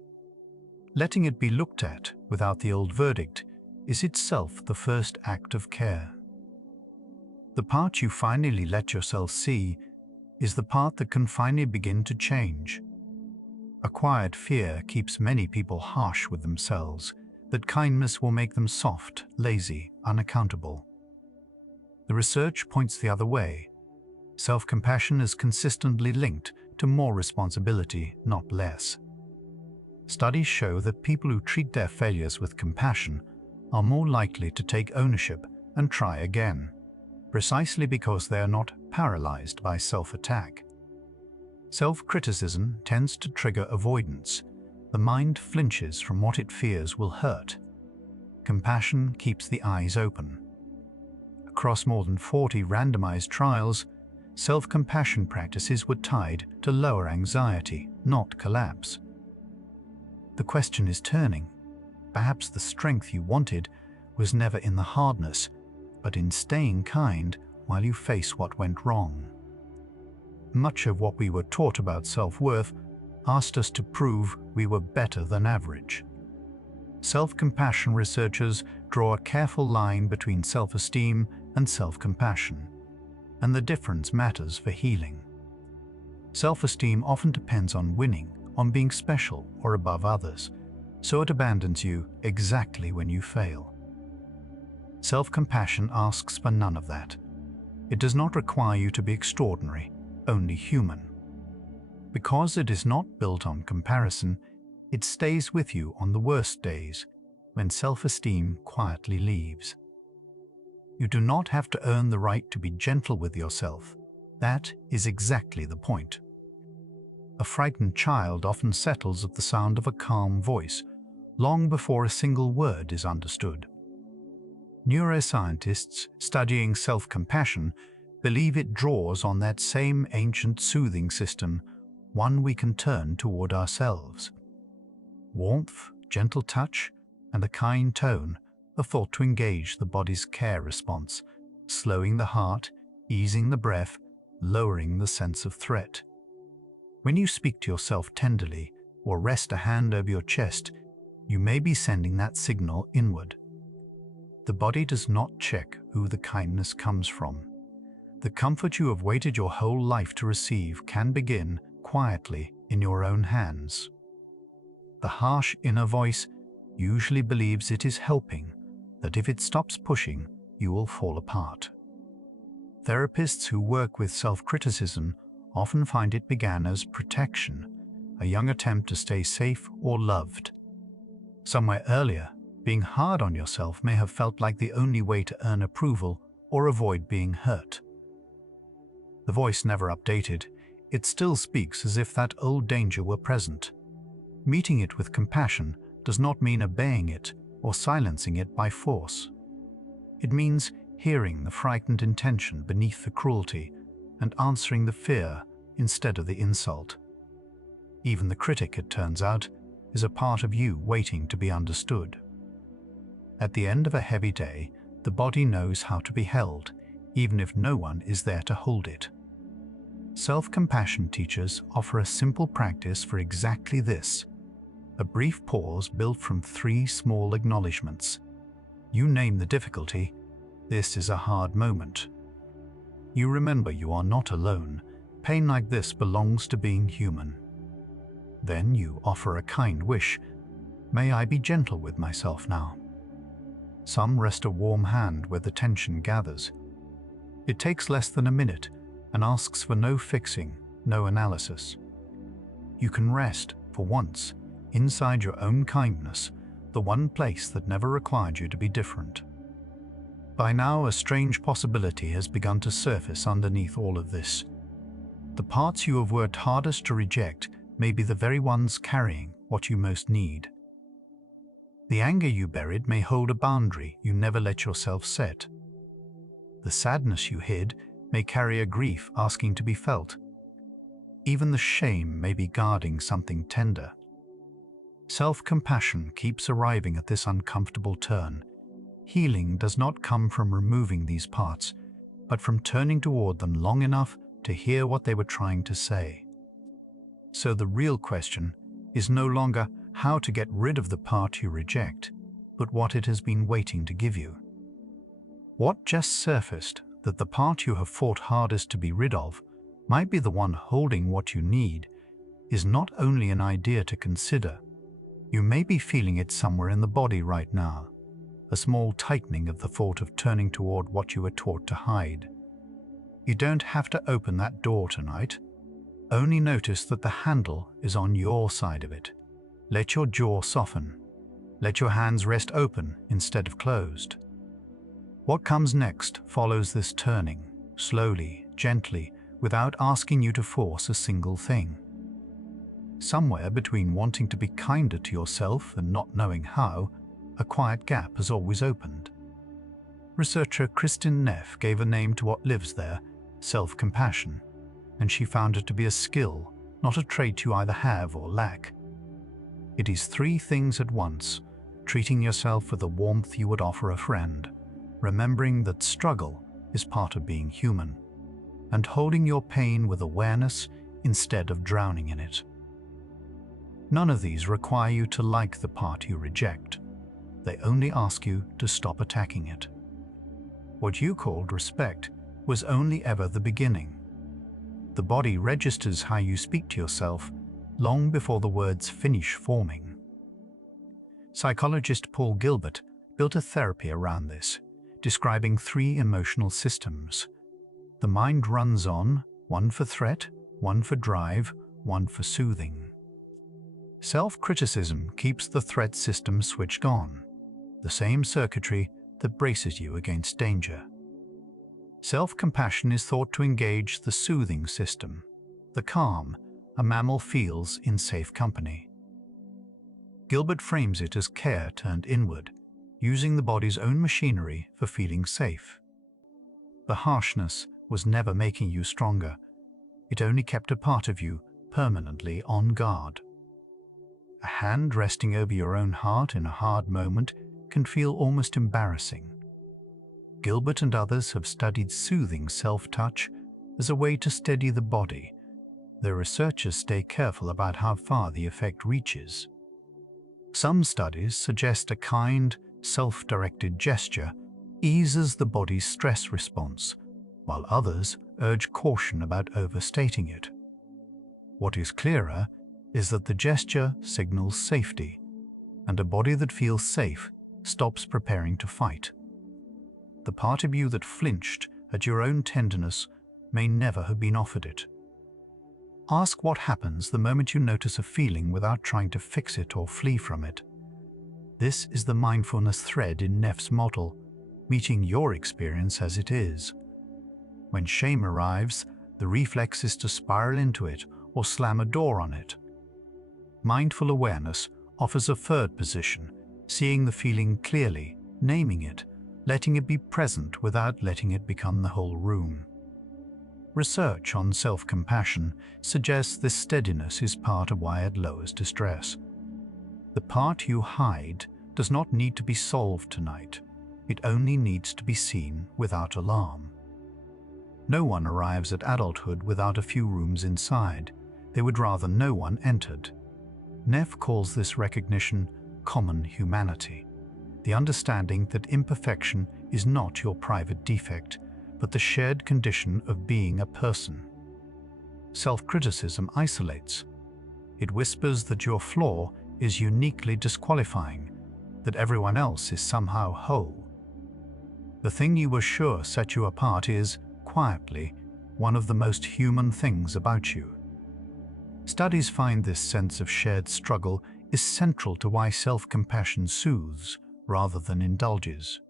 Letting it be looked at without the old verdict is itself the first act of care. The part you finally let yourself see is the part that can finally begin to change. Acquired fear keeps many people harsh with themselves, that kindness will make them soft, lazy, unaccountable. The research points the other way. Self-compassion is consistently linked to more responsibility, not less. Studies show that people who treat their failures with compassion are more likely to take ownership and try again, precisely because they are not paralyzed by self-attack. Self-criticism tends to trigger avoidance. The mind flinches from what it fears will hurt. Compassion keeps the eyes open. Across more than 40 randomized trials, self-compassion practices were tied to lower anxiety, not collapse. The question is turning. Perhaps the strength you wanted was never in the hardness, but in staying kind while you face what went wrong. Much of what we were taught about self-worth asked us to prove we were better than average. Self-compassion researchers draw a careful line between self-esteem and self-compassion, and the difference matters for healing. Self-esteem often depends on winning, on being special or above others, so it abandons you exactly when you fail. Self-compassion asks for none of that. It does not require you to be extraordinary, only human. Because it is not built on comparison, it stays with you on the worst days, when self-esteem quietly leaves. You do not have to earn the right to be gentle with yourself. That is exactly the point. A frightened child often settles at the sound of a calm voice, long before a single word is understood. Neuroscientists studying self-compassion believe it draws on that same ancient soothing system, one we can turn toward ourselves. Warmth, gentle touch, and a kind tone are thought to engage the body's care response, slowing the heart, easing the breath, lowering the sense of threat. When you speak to yourself tenderly or rest a hand over your chest, you may be sending that signal inward. The body does not check who the kindness comes from. The comfort you have waited your whole life to receive can begin quietly in your own hands. The harsh inner voice usually believes it is helping, that if it stops pushing, you will fall apart. Therapists who work with self-criticism often find it began as protection, a young attempt to stay safe or loved. Somewhere earlier, being hard on yourself may have felt like the only way to earn approval or avoid being hurt. The voice never updated. It still speaks as if that old danger were present. Meeting it with compassion does not mean obeying it or silencing it by force. It means hearing the frightened intention beneath the cruelty and answering the fear instead of the insult. Even the critic, it turns out, is a part of you waiting to be understood. At the end of a heavy day, the body knows how to be held, even if no one is there to hold it. Self-compassion teachers offer a simple practice for exactly this, a brief pause built from 3 small acknowledgements. You name the difficulty. This is a hard moment. You remember you are not alone. Pain like this belongs to being human. Then you offer a kind wish. May I be gentle with myself now? Some rest a warm hand where the tension gathers. It takes less than a minute and asks for no fixing, no analysis. You can rest, for once, inside your own kindness, the one place that never required you to be different. By now, a strange possibility has begun to surface underneath all of this. The parts you have worked hardest to reject may be the very ones carrying what you most need. The anger you buried may hold a boundary you never let yourself set. The sadness you hid may carry a grief asking to be felt. Even the shame may be guarding something tender. Self-compassion keeps arriving at this uncomfortable turn. Healing does not come from removing these parts, but from turning toward them long enough to hear what they were trying to say. So the real question is no longer how to get rid of the part you reject, but what it has been waiting to give you. What just surfaced, that the part you have fought hardest to be rid of might be the one holding what you need, is not only an idea to consider. You may be feeling it somewhere in the body right now, a small tightening of the thought of turning toward what you were taught to hide. You don't have to open that door tonight. Only notice that the handle is on your side of it. Let your jaw soften. Let your hands rest open instead of closed. What comes next follows this turning, slowly, gently, without asking you to force a single thing. Somewhere between wanting to be kinder to yourself and not knowing how, a quiet gap has always opened. Researcher Kristin Neff gave a name to what lives there, self-compassion, and she found it to be a skill, not a trait you either have or lack. It is 3 things at once: treating yourself with the warmth you would offer a friend, remembering that struggle is part of being human, and holding your pain with awareness instead of drowning in it. None of these require you to like the part you reject. They only ask you to stop attacking it. What you called respect was only ever the beginning. The body registers how you speak to yourself long before the words finish forming. Psychologist Paul Gilbert built a therapy around this, describing 3 emotional systems. The mind runs on, one for threat, one for drive, one for soothing. Self-criticism keeps the threat system switched on, the same circuitry that braces you against danger. Self-compassion is thought to engage the soothing system, the calm a mammal feels in safe company. Gilbert frames it as care turned inward, using the body's own machinery for feeling safe. The harshness was never making you stronger. It only kept a part of you permanently on guard. A hand resting over your own heart in a hard moment can feel almost embarrassing. Gilbert and others have studied soothing self-touch as a way to steady the body. Their researchers stay careful about how far the effect reaches. Some studies suggest a kind, self-directed gesture eases the body's stress response, while others urge caution about overstating it. What is clearer is that the gesture signals safety, and a body that feels safe stops preparing to fight. The part of you that flinched at your own tenderness may never have been offered it. Ask what happens the moment you notice a feeling without trying to fix it or flee from it. This is the mindfulness thread in Neff's model, meeting your experience as it is. When shame arrives, the reflex is to spiral into it or slam a door on it. Mindful awareness offers a third position, seeing the feeling clearly, naming it, letting it be present without letting it become the whole room. Research on self-compassion suggests this steadiness is part of why it lowers distress. The part you hide does not need to be solved tonight. It only needs to be seen without alarm. No one arrives at adulthood without a few rooms inside. They would rather no one entered. Neff calls this recognition common humanity, the understanding that imperfection is not your private defect, but the shared condition of being a person. Self-criticism isolates. It whispers that your flaw is uniquely disqualifying, that everyone else is somehow whole. The thing you were sure set you apart is, quietly, one of the most human things about you. Studies find this sense of shared struggle is central to why self-compassion soothes rather than indulges.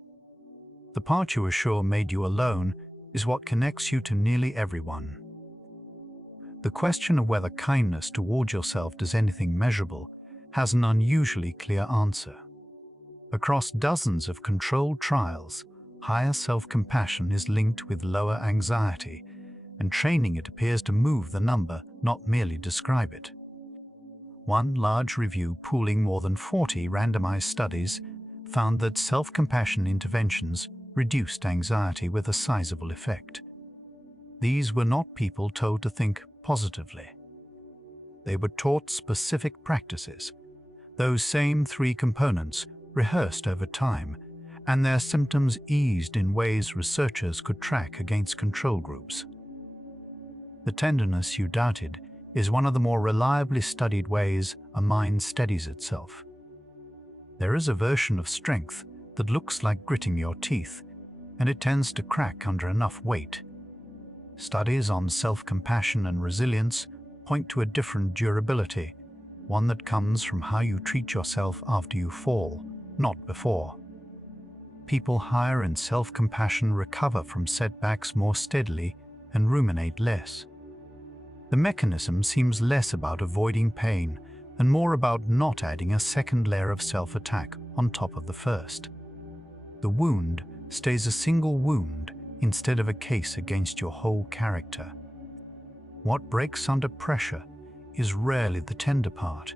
The part you were sure made you alone is what connects you to nearly everyone. The question of whether kindness towards yourself does anything measurable has an unusually clear answer. Across dozens of controlled trials, higher self-compassion is linked with lower anxiety, and training it appears to move the number, not merely describe it. One large review pooling more than 40 randomized studies found that self-compassion interventions reduced anxiety with a sizable effect. These were not people told to think positively. They were taught specific practices, those same 3 components rehearsed over time, and their symptoms eased in ways researchers could track against control groups. The tenderness you doubted is one of the more reliably studied ways a mind steadies itself. There is a version of strength that looks like gritting your teeth, and it tends to crack under enough weight. Studies on self-compassion and resilience point to a different durability, one that comes from how you treat yourself after you fall, not before. People higher in self-compassion recover from setbacks more steadily and ruminate less. The mechanism seems less about avoiding pain and more about not adding a second layer of self-attack on top of the first. The wound stays a single wound instead of a case against your whole character. What breaks under pressure is rarely the tender part.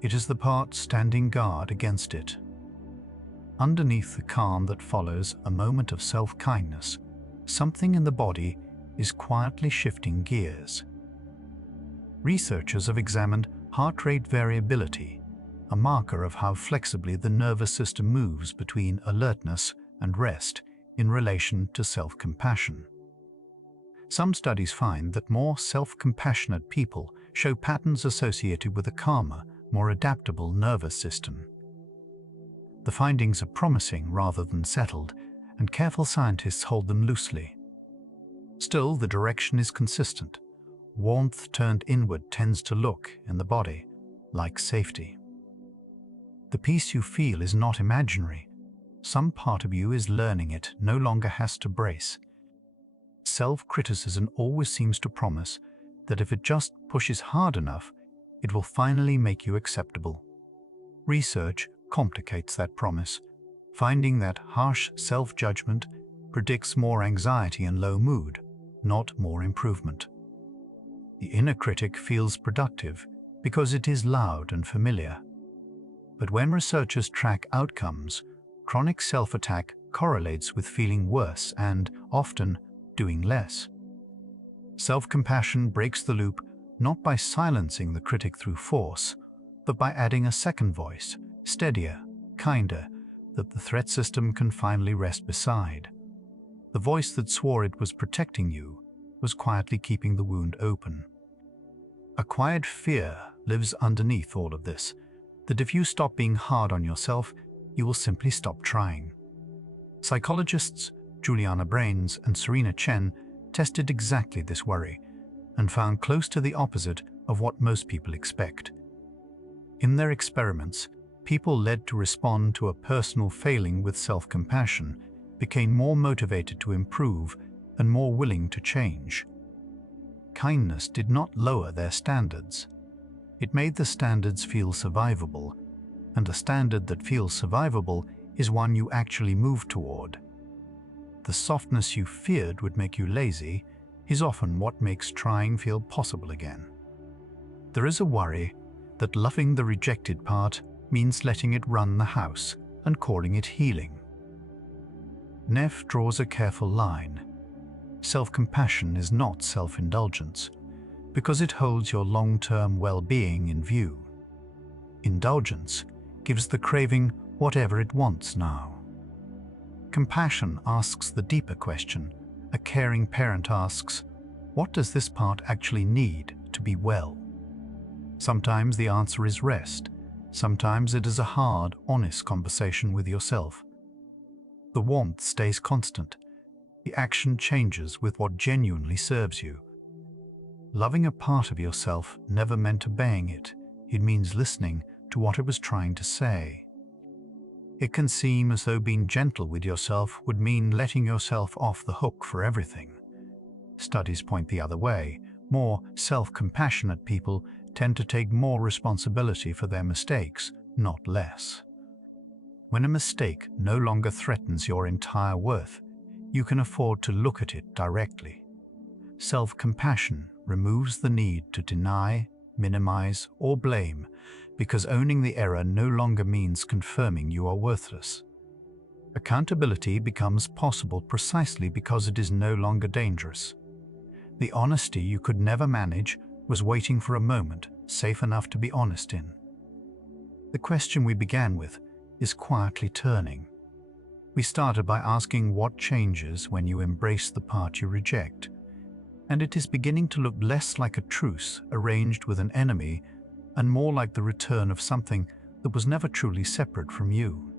It is the part standing guard against it. Underneath the calm that follows a moment of self-kindness, something in the body is quietly shifting gears. Researchers have examined heart rate variability, a marker of how flexibly the nervous system moves between alertness and rest in relation to self-compassion. Some studies find that more self-compassionate people show patterns associated with a calmer, more adaptable nervous system. The findings are promising rather than settled, and careful scientists hold them loosely. Still, the direction is consistent. Warmth turned inward tends to look, in the body, like safety. The peace you feel is not imaginary. Some part of you is learning it, no longer has to brace. Self-criticism always seems to promise that if it just pushes hard enough, it will finally make you acceptable. Research complicates that promise, finding that harsh self-judgment predicts more anxiety and low mood, not more improvement. The inner critic feels productive because it is loud and familiar. But when researchers track outcomes, chronic self-attack correlates with feeling worse and, often, doing less. Self-compassion breaks the loop not by silencing the critic through force, but by adding a second voice, steadier, kinder, that the threat system can finally rest beside. The voice that swore it was protecting you was quietly keeping the wound open. A quiet fear lives underneath all of this, that if you stop being hard on yourself, you will simply stop trying. Psychologists Juliana Brains and Serena Chen tested exactly this worry and found close to the opposite of what most people expect. In their experiments, people led to respond to a personal failing with self-compassion became more motivated to improve and more willing to change. Kindness did not lower their standards. It made the standards feel survivable, and a standard that feels survivable is one you actually move toward. The softness you feared would make you lazy is often what makes trying feel possible again. There is a worry that loving the rejected part means letting it run the house and calling it healing. Neff draws a careful line. Self-compassion is not self-indulgence, because it holds your long-term well-being in view. Indulgence gives the craving whatever it wants now. Compassion asks the deeper question. A caring parent asks, what does this part actually need to be well? Sometimes the answer is rest. Sometimes it is a hard, honest conversation with yourself. The warmth stays constant. The action changes with what genuinely serves you. Loving a part of yourself never meant obeying it. It means listening to what it was trying to say. It can seem as though being gentle with yourself would mean letting yourself off the hook for everything. Studies point the other way. More self-compassionate people tend to take more responsibility for their mistakes, not less. When a mistake no longer threatens your entire worth, you can afford to look at it directly. Self-compassion removes the need to deny, minimize, or blame, because owning the error no longer means confirming you are worthless. Accountability becomes possible precisely because it is no longer dangerous. The honesty you could never manage was waiting for a moment safe enough to be honest in. The question we began with is quietly turning. We started by asking what changes when you embrace the part you reject, and it is beginning to look less like a truce arranged with an enemy and more like the return of something that was never truly separate from you.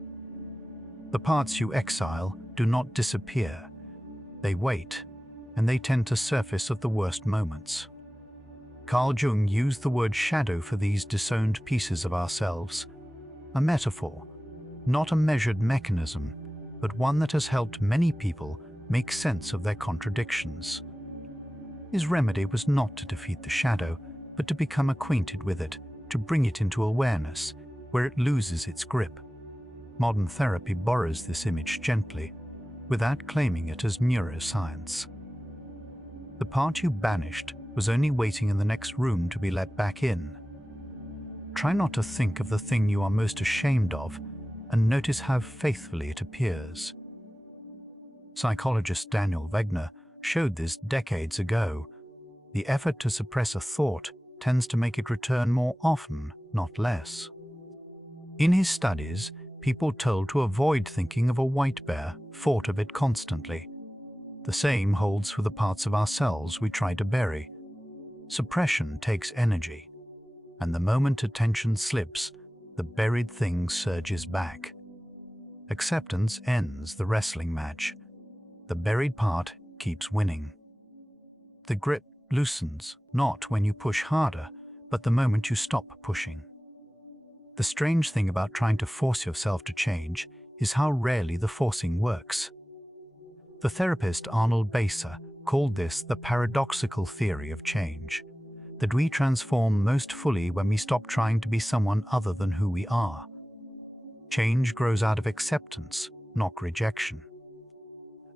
The parts you exile do not disappear. They wait, and they tend to surface at the worst moments. Carl Jung used the word shadow for these disowned pieces of ourselves, a metaphor, not a measured mechanism, but one that has helped many people make sense of their contradictions. His remedy was not to defeat the shadow, but to become acquainted with it, to bring it into awareness, where it loses its grip. Modern therapy borrows this image gently, without claiming it as neuroscience. The part you banished was only waiting in the next room to be let back in. Try not to think of the thing you are most ashamed of, and notice how faithfully it appears. Psychologist Daniel Wegner showed this decades ago. The effort to suppress a thought tends to make it return more often, not less. In his studies, people told to avoid thinking of a white bear thought of it constantly. The same holds for the parts of ourselves we try to bury. Suppression takes energy, and the moment attention slips, the buried thing surges back. Acceptance ends the wrestling match. The buried part keeps winning. The grip loosens, not when you push harder, but the moment you stop pushing. The strange thing about trying to force yourself to change is how rarely the forcing works. The therapist Arnold Baser called this the paradoxical theory of change, that we transform most fully when we stop trying to be someone other than who we are. Change grows out of acceptance, not rejection.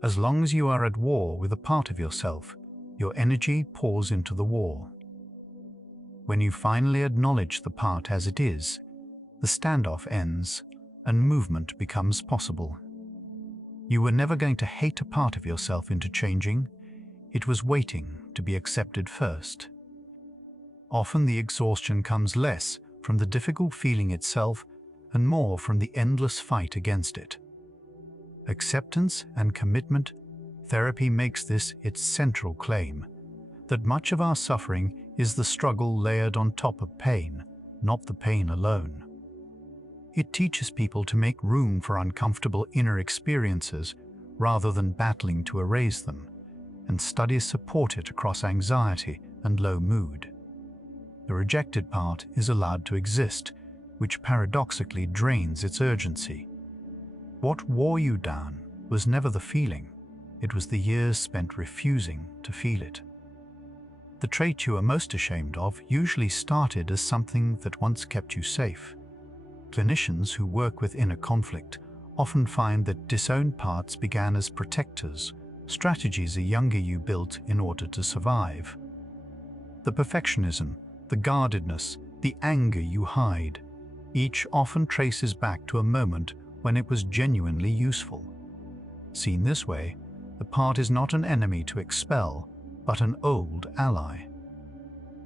As long as you are at war with a part of yourself, your energy pours into the war. When you finally acknowledge the part as it is, the standoff ends and movement becomes possible. You were never going to hate a part of yourself into changing. It was waiting to be accepted first. Often the exhaustion comes less from the difficult feeling itself and more from the endless fight against it. Acceptance and commitment, therapy makes this its central claim, that much of our suffering is the struggle layered on top of pain, not the pain alone. It teaches people to make room for uncomfortable inner experiences rather than battling to erase them, and studies support it across anxiety and low mood. The rejected part is allowed to exist, which paradoxically drains its urgency. What wore you down was never the feeling, it was the years spent refusing to feel it. The trait you are most ashamed of usually started as something that once kept you safe. Clinicians who work with inner conflict often find that disowned parts began as protectors, strategies a younger you built in order to survive. The perfectionism, the guardedness, the anger you hide, each often traces back to a moment when it was genuinely useful. Seen this way, the part is not an enemy to expel, but an old ally.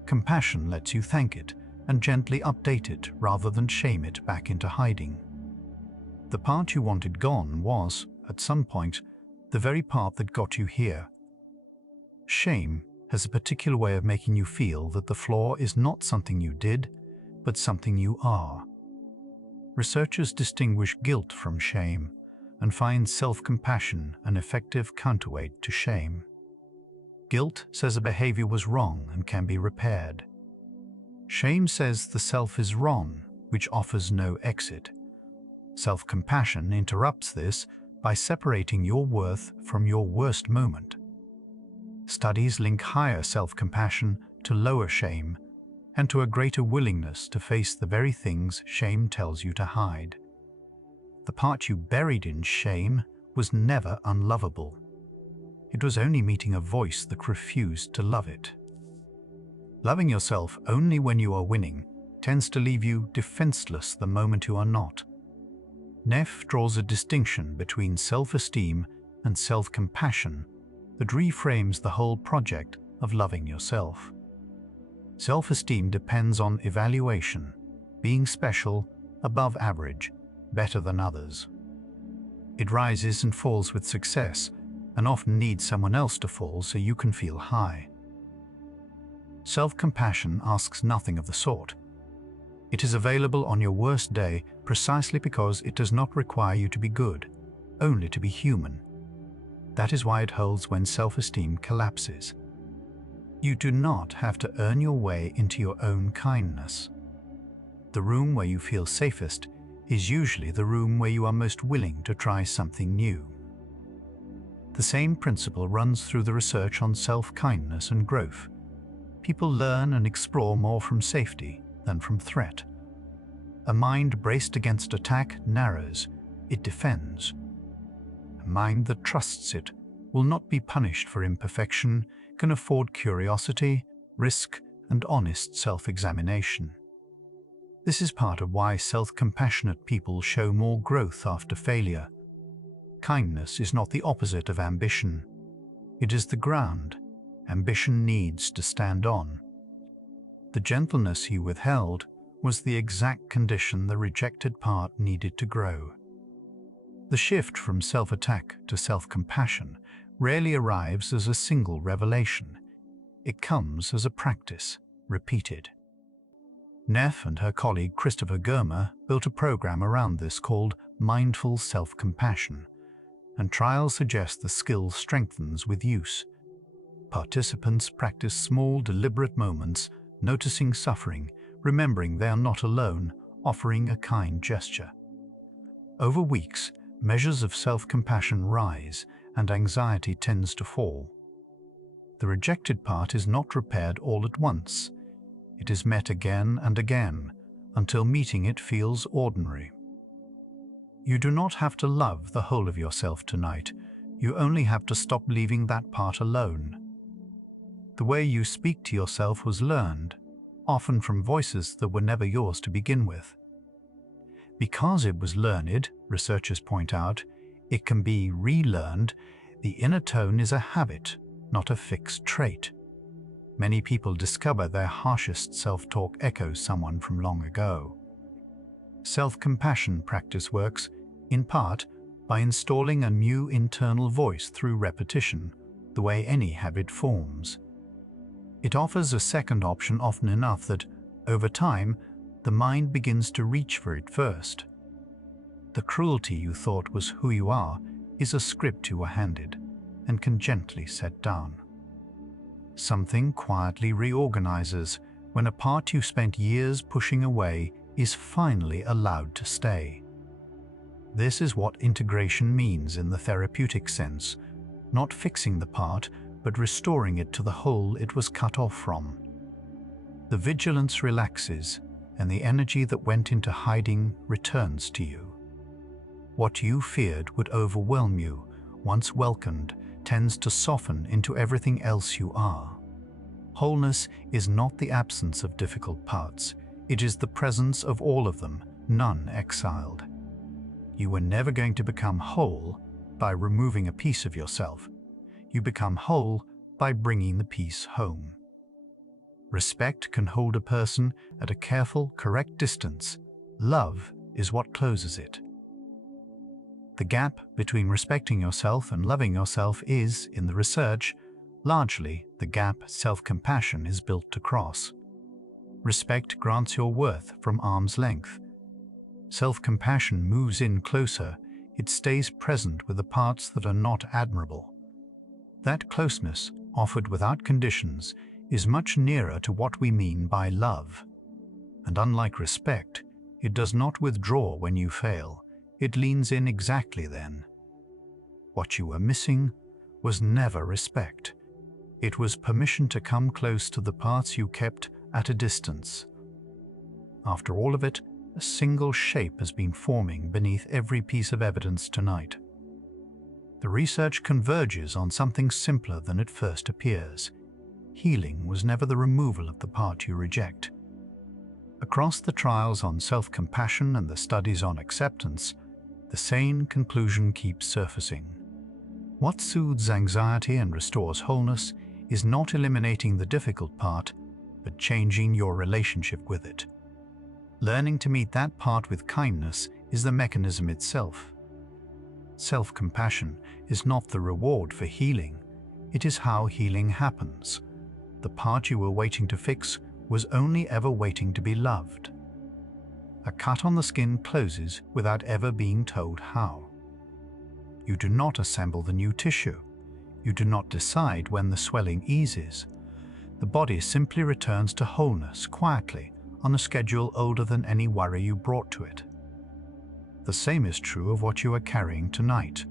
Compassion lets you thank it and gently update it rather than shame it back into hiding. The part you wanted gone was, at some point, the very part that got you here. Shame has a particular way of making you feel that the flaw is not something you did, but something you are. Researchers distinguish guilt from shame and find self-compassion an effective counterweight to shame. Guilt says a behavior was wrong and can be repaired. Shame says the self is wrong, which offers no exit. Self-compassion interrupts this by separating your worth from your worst moment. Studies link higher self-compassion to lower shame and to a greater willingness to face the very things shame tells you to hide. The part you buried in shame was never unlovable. It was only meeting a voice that refused to love it. Loving yourself only when you are winning tends to leave you defenseless the moment you are not. Neff draws a distinction between self-esteem and self-compassion that reframes the whole project of loving yourself. Self-esteem depends on evaluation, being special, above average, better than others. It rises and falls with success, and often needs someone else to fall so you can feel high. Self-compassion asks nothing of the sort. It is available on your worst day precisely because it does not require you to be good, only to be human. That is why it holds when self-esteem collapses. You do not have to earn your way into your own kindness. The room where you feel safest is usually the room where you are most willing to try something new. The same principle runs through the research on self-kindness and growth. People learn and explore more from safety than from threat. A mind braced against attack narrows, it defends. A mind that trusts it will not be punished for imperfection, can afford curiosity, risk, and honest self-examination. This is part of why self-compassionate people show more growth after failure. Kindness is not the opposite of ambition. It is the ground ambition needs to stand on. The gentleness he withheld was the exact condition the rejected part needed to grow. The shift from self-attack to self-compassion rarely arrives as a single revelation. It comes as a practice, repeated. Neff and her colleague Christopher Germer built a program around this called mindful self-compassion, and trials suggest the skill strengthens with use. Participants practice small, deliberate moments, noticing suffering, remembering they are not alone, offering a kind gesture. Over weeks, measures of self-compassion rise and anxiety tends to fall. The rejected part is not repaired all at once. It is met again and again until meeting it feels ordinary. You do not have to love the whole of yourself tonight. You only have to stop leaving that part alone. The way you speak to yourself was learned, often from voices that were never yours to begin with. Because it was learned, researchers point out, it can be relearned. The inner tone is a habit, not a fixed trait. Many people discover their harshest self-talk echoes someone from long ago. Self-compassion practice works, in part, by installing a new internal voice through repetition, the way any habit forms. It offers a second option often enough that, over time, the mind begins to reach for it first. The cruelty you thought was who you are is a script you were handed and can gently set down. Something quietly reorganizes when a part you spent years pushing away is finally allowed to stay. This is what integration means in the therapeutic sense, not fixing the part, but restoring it to the whole it was cut off from. The vigilance relaxes, and the energy that went into hiding returns to you. What you feared would overwhelm you, once welcomed, tends to soften into everything else you are. Wholeness is not the absence of difficult parts, it is the presence of all of them, none exiled. You were never going to become whole by removing a piece of yourself. You become whole by bringing the piece home. Respect can hold a person at a careful, correct distance. Love is what closes it. The gap between respecting yourself and loving yourself is, in the research, largely the gap self-compassion is built to cross. Respect grants your worth from arm's length. Self-compassion moves in closer, it stays present with the parts that are not admirable. That closeness, offered without conditions, is much nearer to what we mean by love. And unlike respect, it does not withdraw when you fail, it leans in exactly then. What you were missing was never respect. It was permission to come close to the parts you kept at a distance. After all of it, a single shape has been forming beneath every piece of evidence tonight. The research converges on something simpler than it first appears. Healing was never the removal of the part you reject. Across the trials on self-compassion and the studies on acceptance, the same conclusion keeps surfacing. What soothes anxiety and restores wholeness is not eliminating the difficult part, but changing your relationship with it. Learning to meet that part with kindness is the mechanism itself. Self-compassion is not the reward for healing, it is how healing happens. The part you were waiting to fix was only ever waiting to be loved. A cut on the skin closes without ever being told how. You do not assemble the new tissue. You do not decide when the swelling eases. The body simply returns to wholeness quietly on a schedule older than any worry you brought to it. The same is true of what you are carrying tonight.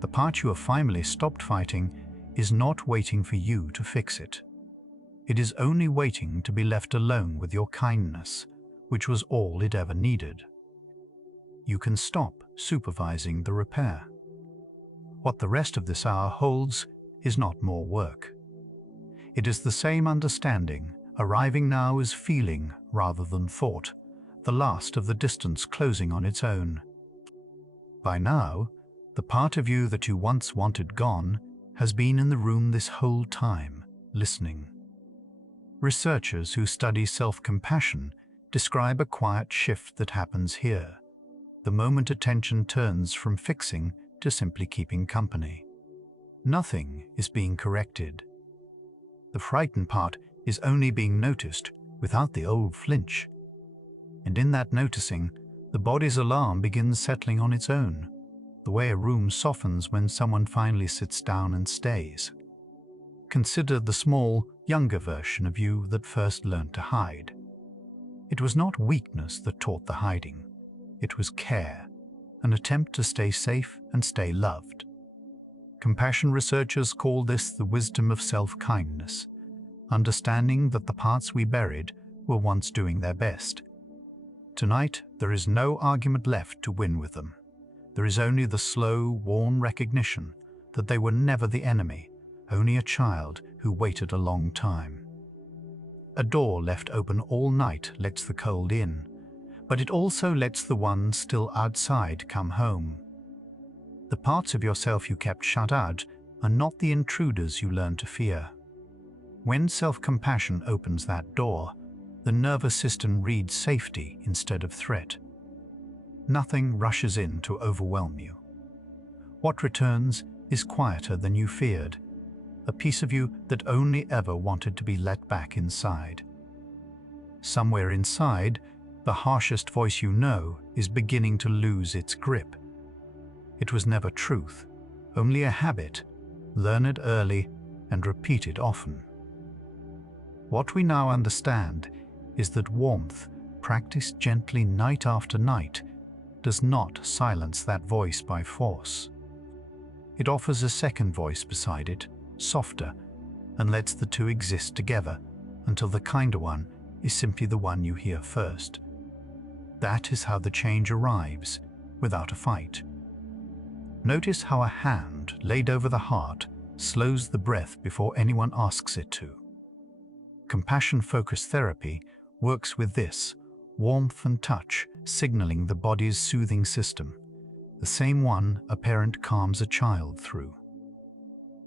The part you have finally stopped fighting is not waiting for you to fix it. It is only waiting to be left alone with your kindness, which was all it ever needed. You can stop supervising the repair. What the rest of this hour holds is not more work. It is the same understanding, arriving now as feeling rather than thought, the last of the distance closing on its own. By now, the part of you that you once wanted gone has been in the room this whole time, listening. Researchers who study self-compassion describe a quiet shift that happens here, the moment attention turns from fixing to simply keeping company. Nothing is being corrected. The frightened part is only being noticed without the old flinch. And in that noticing, the body's alarm begins settling on its own, the way a room softens when someone finally sits down and stays. Consider the small, younger version of you that first learned to hide. It was not weakness that taught the hiding. It was care, an attempt to stay safe and stay loved. Compassion researchers call this the wisdom of self-kindness, understanding that the parts we buried were once doing their best. Tonight, there is no argument left to win with them. There is only the slow, worn recognition that they were never the enemy, only a child who waited a long time. A door left open all night lets the cold in, but it also lets the one still outside come home. The parts of yourself you kept shut out are not the intruders you learned to fear. When self-compassion opens that door, the nervous system reads safety instead of threat. Nothing rushes in to overwhelm you. What returns is quieter than you feared, a piece of you that only ever wanted to be let back inside. Somewhere inside, the harshest voice you know is beginning to lose its grip. It was never truth, only a habit, learned early and repeated often. What we now understand is that warmth, practiced gently night after night, does not silence that voice by force. It offers a second voice beside it, softer, and lets the two exist together until the kinder one is simply the one you hear first. That is how the change arrives, without a fight. Notice how a hand laid over the heart slows the breath before anyone asks it to. Compassion-focused therapy works with this, warmth and touch signaling the body's soothing system, the same one a parent calms a child through.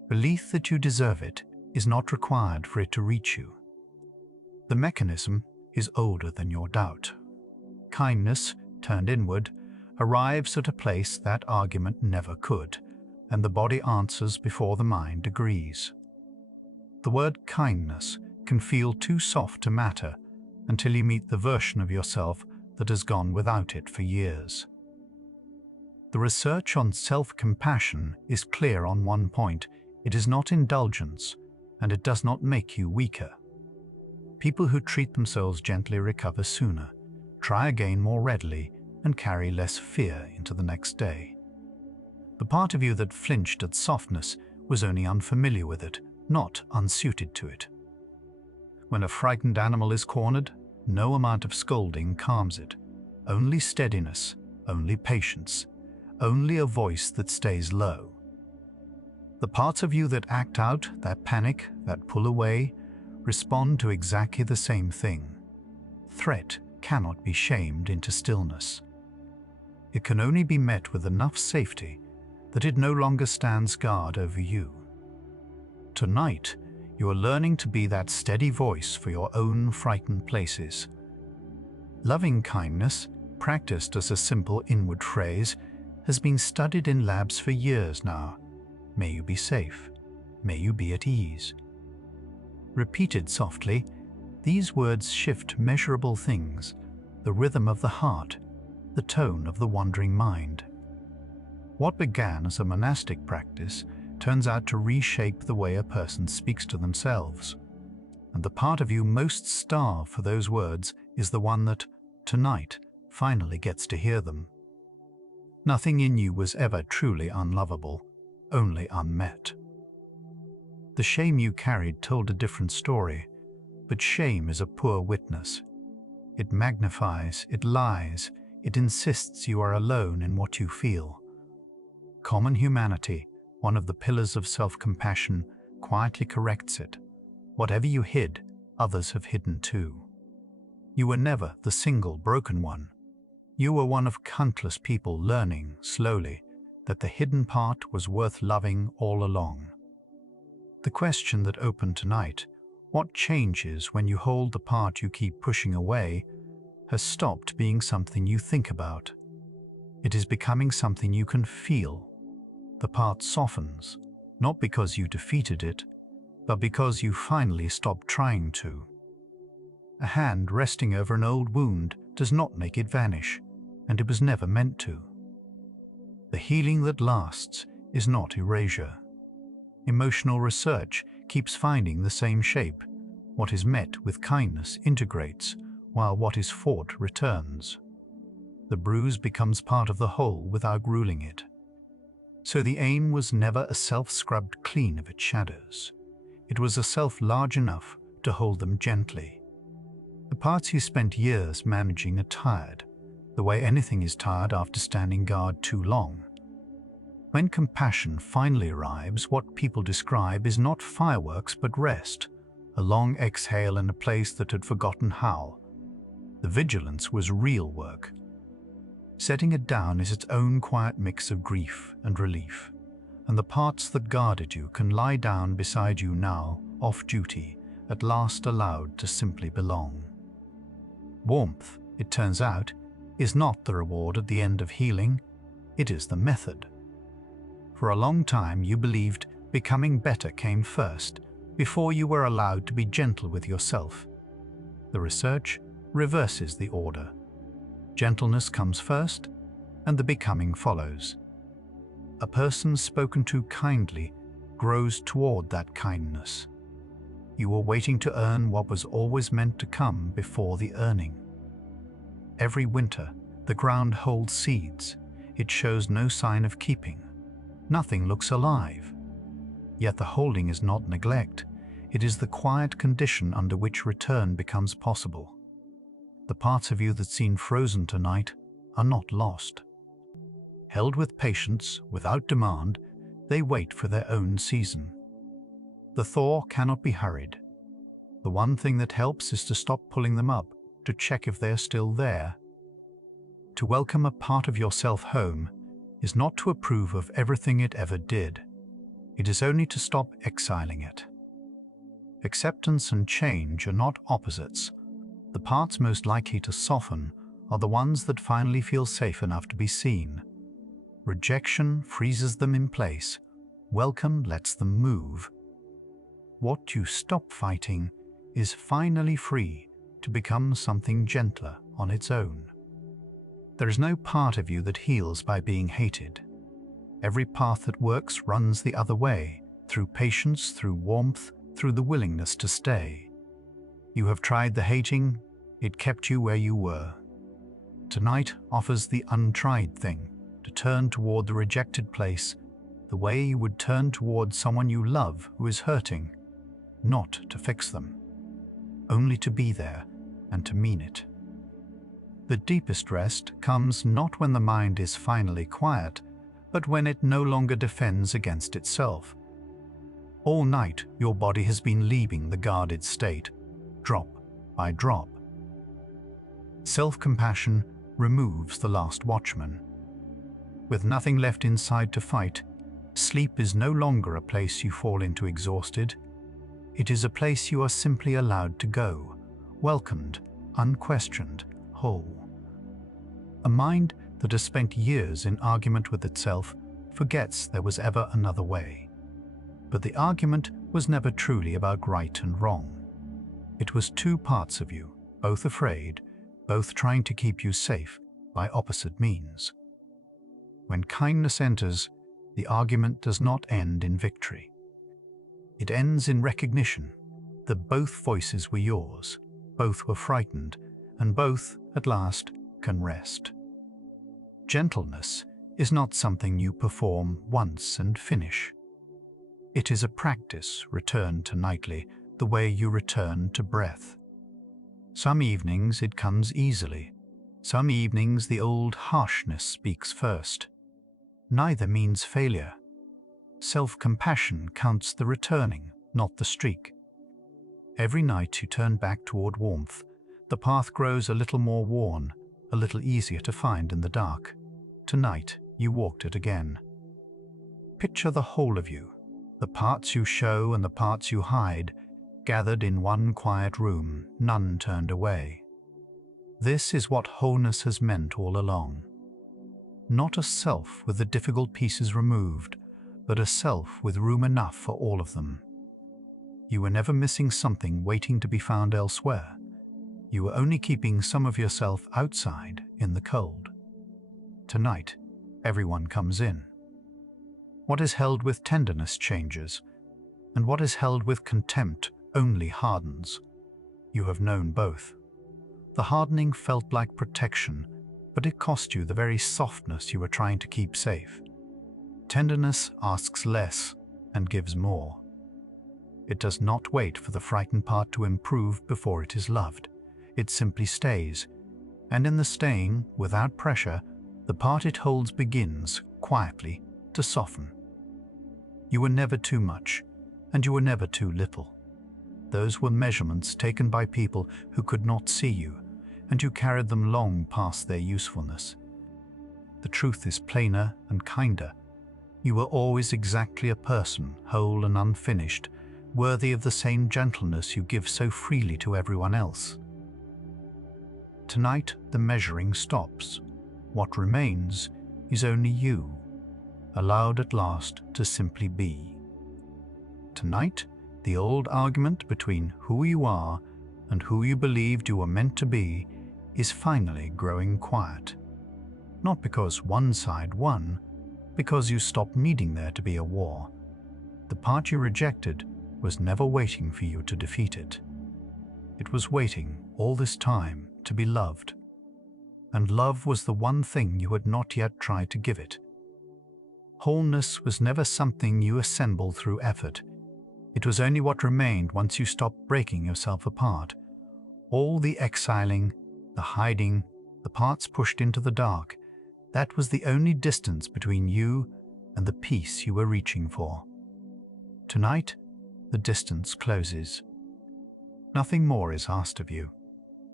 Belief that you deserve it is not required for it to reach you. The mechanism is older than your doubt. Kindness, turned inward, arrives at a place that argument never could, and the body answers before the mind agrees. The word kindness can feel too soft to matter until you meet the version of yourself that has gone without it for years. The research on self-compassion is clear on one point: it is not indulgence, and it does not make you weaker. People who treat themselves gently recover sooner, try again more readily, and carry less fear into the next day. The part of you that flinched at softness was only unfamiliar with it, not unsuited to it. When a frightened animal is cornered, no amount of scolding calms it. Only steadiness, only patience, only a voice that stays low. The parts of you that act out, that panic, that pull away, respond to exactly the same thing. Threat cannot be shamed into stillness. It can only be met with enough safety that it no longer stands guard over you. Tonight, you are learning to be that steady voice for your own frightened places. Loving kindness, practiced as a simple inward phrase, has been studied in labs for years now. May you be safe. May you be at ease. Repeated softly, these words shift measurable things, the rhythm of the heart, the tone of the wandering mind. What began as a monastic practice turns out to reshape the way a person speaks to themselves. And the part of you most starved for those words is the one that, tonight, finally gets to hear them. Nothing in you was ever truly unlovable, only unmet. The shame you carried told a different story, but shame is a poor witness. It magnifies, it lies, it insists you are alone in what you feel. Common humanity, one of the pillars of self-compassion, quietly corrects it. Whatever you hid, others have hidden too. You were never the single broken one. You were one of countless people learning, slowly, that the hidden part was worth loving all along. The question that opened tonight, what changes when you hold the part you keep pushing away, has stopped being something you think about. It is becoming something you can feel. The part softens, not because you defeated it, but because you finally stopped trying to. A hand resting over an old wound does not make it vanish, and it was never meant to. The healing that lasts is not erasure. Emotional research keeps finding the same shape. What is met with kindness integrates, while what is fought returns. The bruise becomes part of the whole without ruling it. So the aim was never a self scrubbed clean of its shadows. It was a self large enough to hold them gently. The parts you spent years managing are tired, the way anything is tired after standing guard too long. When compassion finally arrives, what people describe is not fireworks but rest, a long exhale in a place that had forgotten how. The vigilance was real work. Setting it down is its own quiet mix of grief and relief, and the parts that guarded you can lie down beside you now, off duty, at last allowed to simply belong. Warmth, it turns out, is not the reward at the end of healing, it is the method. For a long time you believed becoming better came first, before you were allowed to be gentle with yourself. The research reverses the order. Gentleness comes first, and the becoming follows. A person spoken to kindly grows toward that kindness. You were waiting to earn what was always meant to come before the earning. Every winter, the ground holds seeds. It shows no sign of keeping. Nothing looks alive. Yet the holding is not neglect. It is the quiet condition under which return becomes possible. The parts of you that seem frozen tonight are not lost. Held with patience, without demand, they wait for their own season. The thaw cannot be hurried. The one thing that helps is to stop pulling them up, to check if they are still there. To welcome a part of yourself home is not to approve of everything it ever did. It is only to stop exiling it. Acceptance and change are not opposites. The parts most likely to soften are the ones that finally feel safe enough to be seen. Rejection freezes them in place. Welcome lets them move. What you stop fighting is finally free to become something gentler on its own. There is no part of you that heals by being hated. Every path that works runs the other way, through patience, through warmth, through the willingness to stay. You have tried the hating, it kept you where you were. Tonight offers the untried thing, to turn toward the rejected place, the way you would turn toward someone you love who is hurting, not to fix them, only to be there and to mean it. The deepest rest comes not when the mind is finally quiet, but when it no longer defends against itself. All night your body has been leaving the guarded state, drop by drop. Self-compassion removes the last watchman. With nothing left inside to fight, sleep is no longer a place you fall into exhausted. It is a place you are simply allowed to go, welcomed, unquestioned, whole. A mind that has spent years in argument with itself forgets there was ever another way. But the argument was never truly about right and wrong. It was two parts of you, both afraid, both trying to keep you safe by opposite means. When kindness enters, the argument does not end in victory. It ends in recognition that both voices were yours, both were frightened, and both, at last, can rest. Gentleness is not something you perform once and finish. It is a practice returned to nightly, the way you return to breath. Some evenings it comes easily. Some evenings the old harshness speaks first. Neither means failure. Self-compassion counts the returning, not the streak. Every night you turn back toward warmth, the path grows a little more worn, a little easier to find in the dark. Tonight you walked it again. Picture the whole of you, the parts you show and the parts you hide, gathered in one quiet room, none turned away. This is what wholeness has meant all along. Not a self with the difficult pieces removed, but a self with room enough for all of them. You were never missing something waiting to be found elsewhere. You were only keeping some of yourself outside in the cold. Tonight, everyone comes in. What is held with tenderness changes, and what is held with contempt only hardens. You have known both. The hardening felt like protection, but it cost you the very softness you were trying to keep safe. Tenderness asks less and gives more. It does not wait for the frightened part to improve before it is loved. It simply stays, and in the staying, without pressure, the part it holds begins, quietly, to soften. You were never too much, and you were never too little. Those were measurements taken by people who could not see you, and you carried them long past their usefulness. The truth is plainer and kinder. You were always exactly a person, whole and unfinished, worthy of the same gentleness you give so freely to everyone else. Tonight, the measuring stops. What remains is only you, allowed at last to simply be. Tonight, the old argument between who you are and who you believed you were meant to be is finally growing quiet. Not because one side won, because you stopped needing there to be a war. The part you rejected was never waiting for you to defeat it. It was waiting all this time to be loved. And love was the one thing you had not yet tried to give it. Wholeness was never something you assembled through effort. It was only what remained once you stopped breaking yourself apart. All the exiling, the hiding, the parts pushed into the dark, that was the only distance between you and the peace you were reaching for. Tonight, the distance closes. Nothing more is asked of you.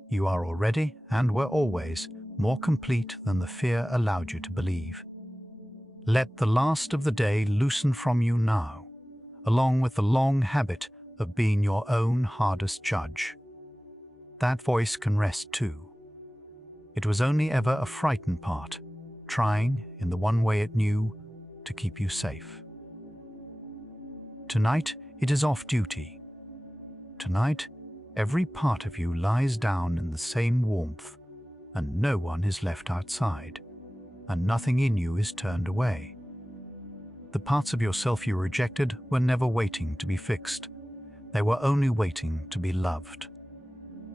You are already, and were always, more complete than the fear allowed you to believe. Let the last of the day loosen from you now, along with the long habit of being your own hardest judge. That voice can rest too. It was only ever a frightened part, trying, in the one way it knew, to keep you safe. Tonight, it is off duty. Tonight, every part of you lies down in the same warmth, and no one is left outside, and nothing in you is turned away. The parts of yourself you rejected were never waiting to be fixed. They were only waiting to be loved.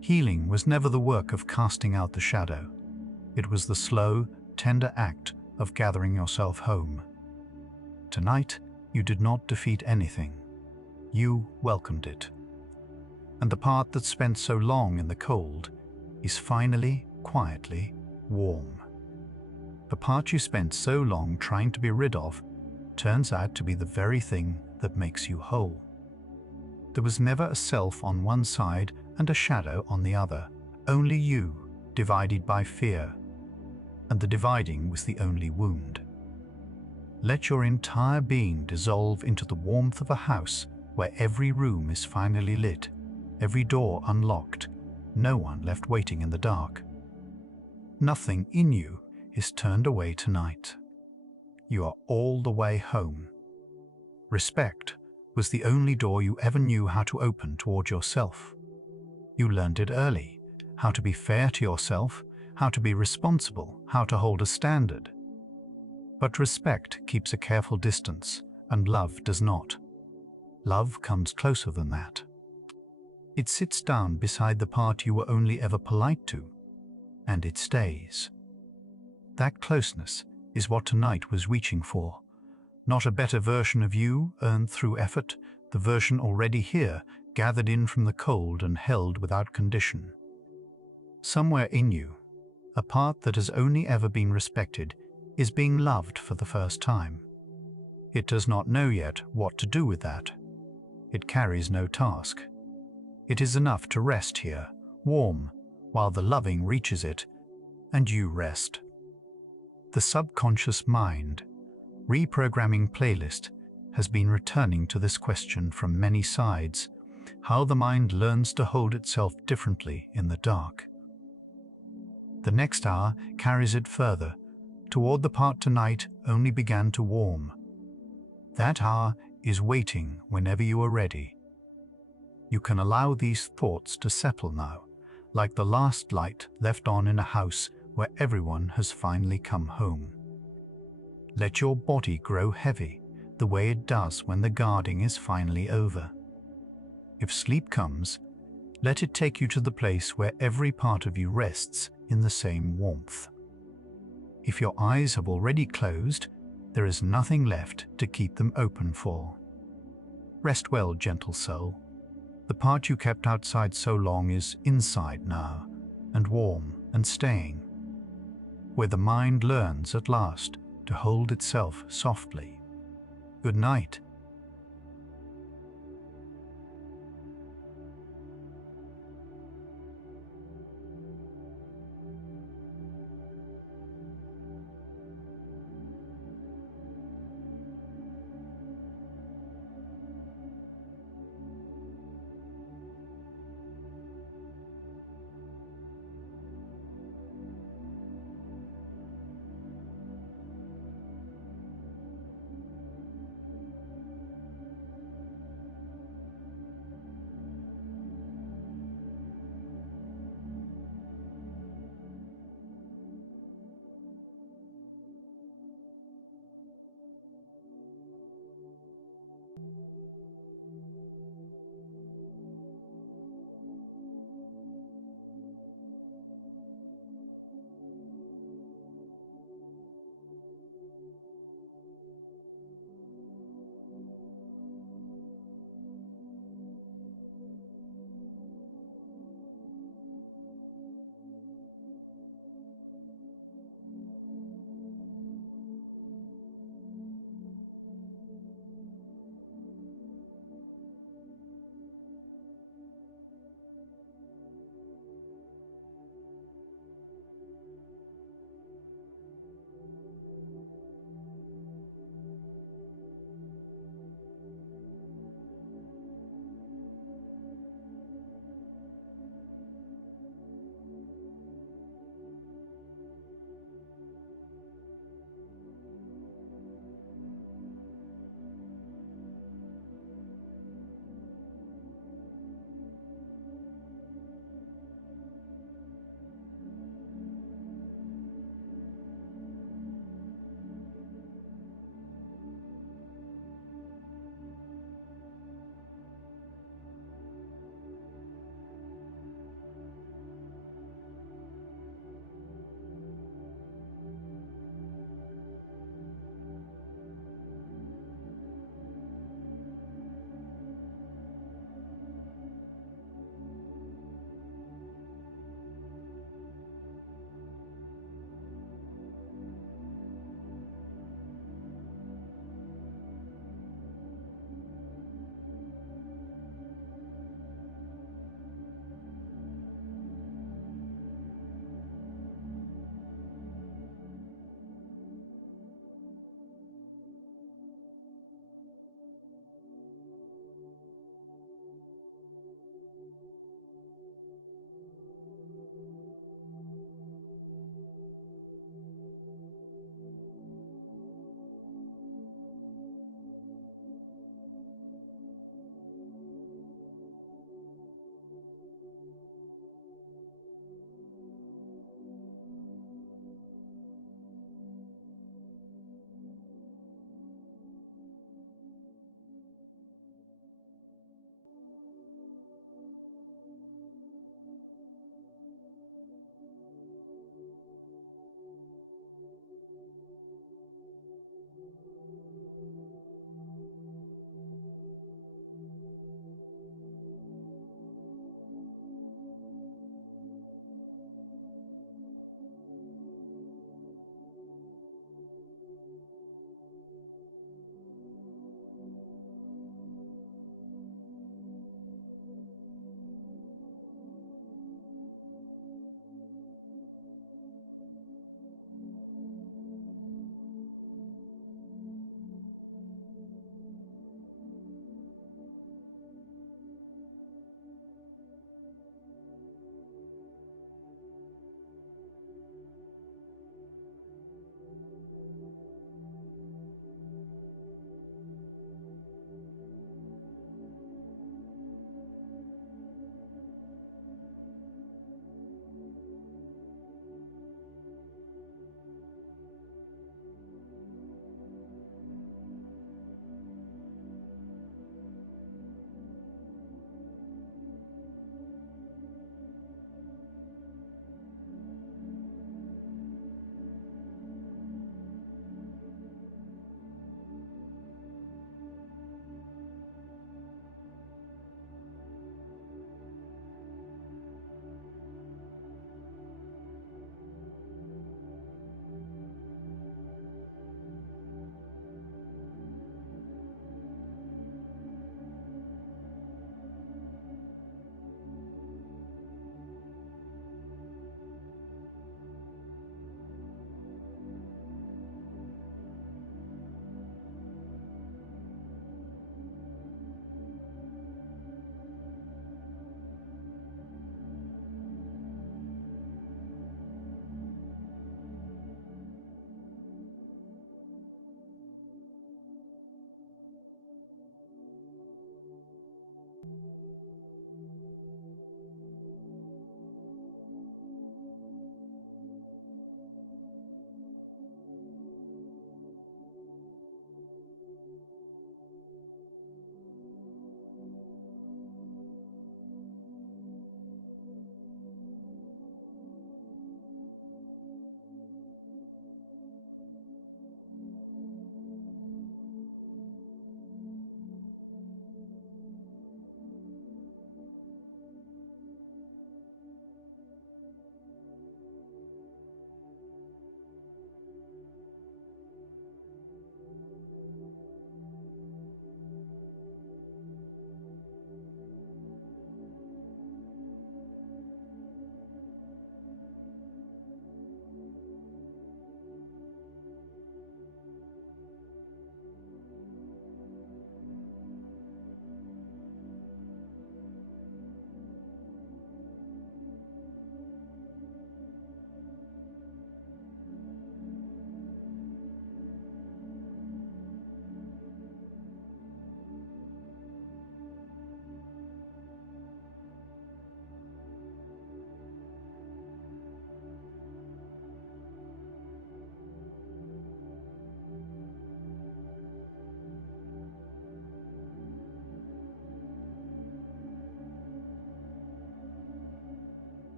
Healing was never the work of casting out the shadow. It was the slow, tender act of gathering yourself home. Tonight, you did not defeat anything. You welcomed it. And the part that spent so long in the cold is finally, quietly, warm. The part you spent so long trying to be rid of turns out to be the very thing that makes you whole. There was never a self on one side and a shadow on the other, only you, divided by fear. And the dividing was the only wound. Let your entire being dissolve into the warmth of a house where every room is finally lit, every door unlocked, no one left waiting in the dark. Nothing in you is turned away tonight. You are all the way home. Respect was the only door you ever knew how to open toward yourself. You learned it early, how to be fair to yourself, how to be responsible, how to hold a standard. But respect keeps a careful distance, and love does not. Love comes closer than that. It sits down beside the part you were only ever polite to, and it stays. That closeness is what tonight was reaching for. Not a better version of you earned through effort, the version already here, gathered in from the cold and held without condition. Somewhere in you, a part that has only ever been respected is being loved for the first time. It does not know yet what to do with that. It carries no task. It is enough to rest here, warm, while the loving reaches it, and you rest. The subconscious mind, reprogramming playlist, has been returning to this question from many sides, how the mind learns to hold itself differently in the dark. The next hour carries it further, toward the part tonight only began to warm. That hour is waiting whenever you are ready. You can allow these thoughts to settle now, like the last light left on in a house where everyone has finally come home. Let your body grow heavy, the way it does when the guarding is finally over. If sleep comes, let it take you to the place where every part of you rests in the same warmth. If your eyes have already closed, there is nothing left to keep them open for. Rest well, gentle soul. The part you kept outside so long is inside now, and warm and staying, where the mind learns at last to hold itself softly. Good night.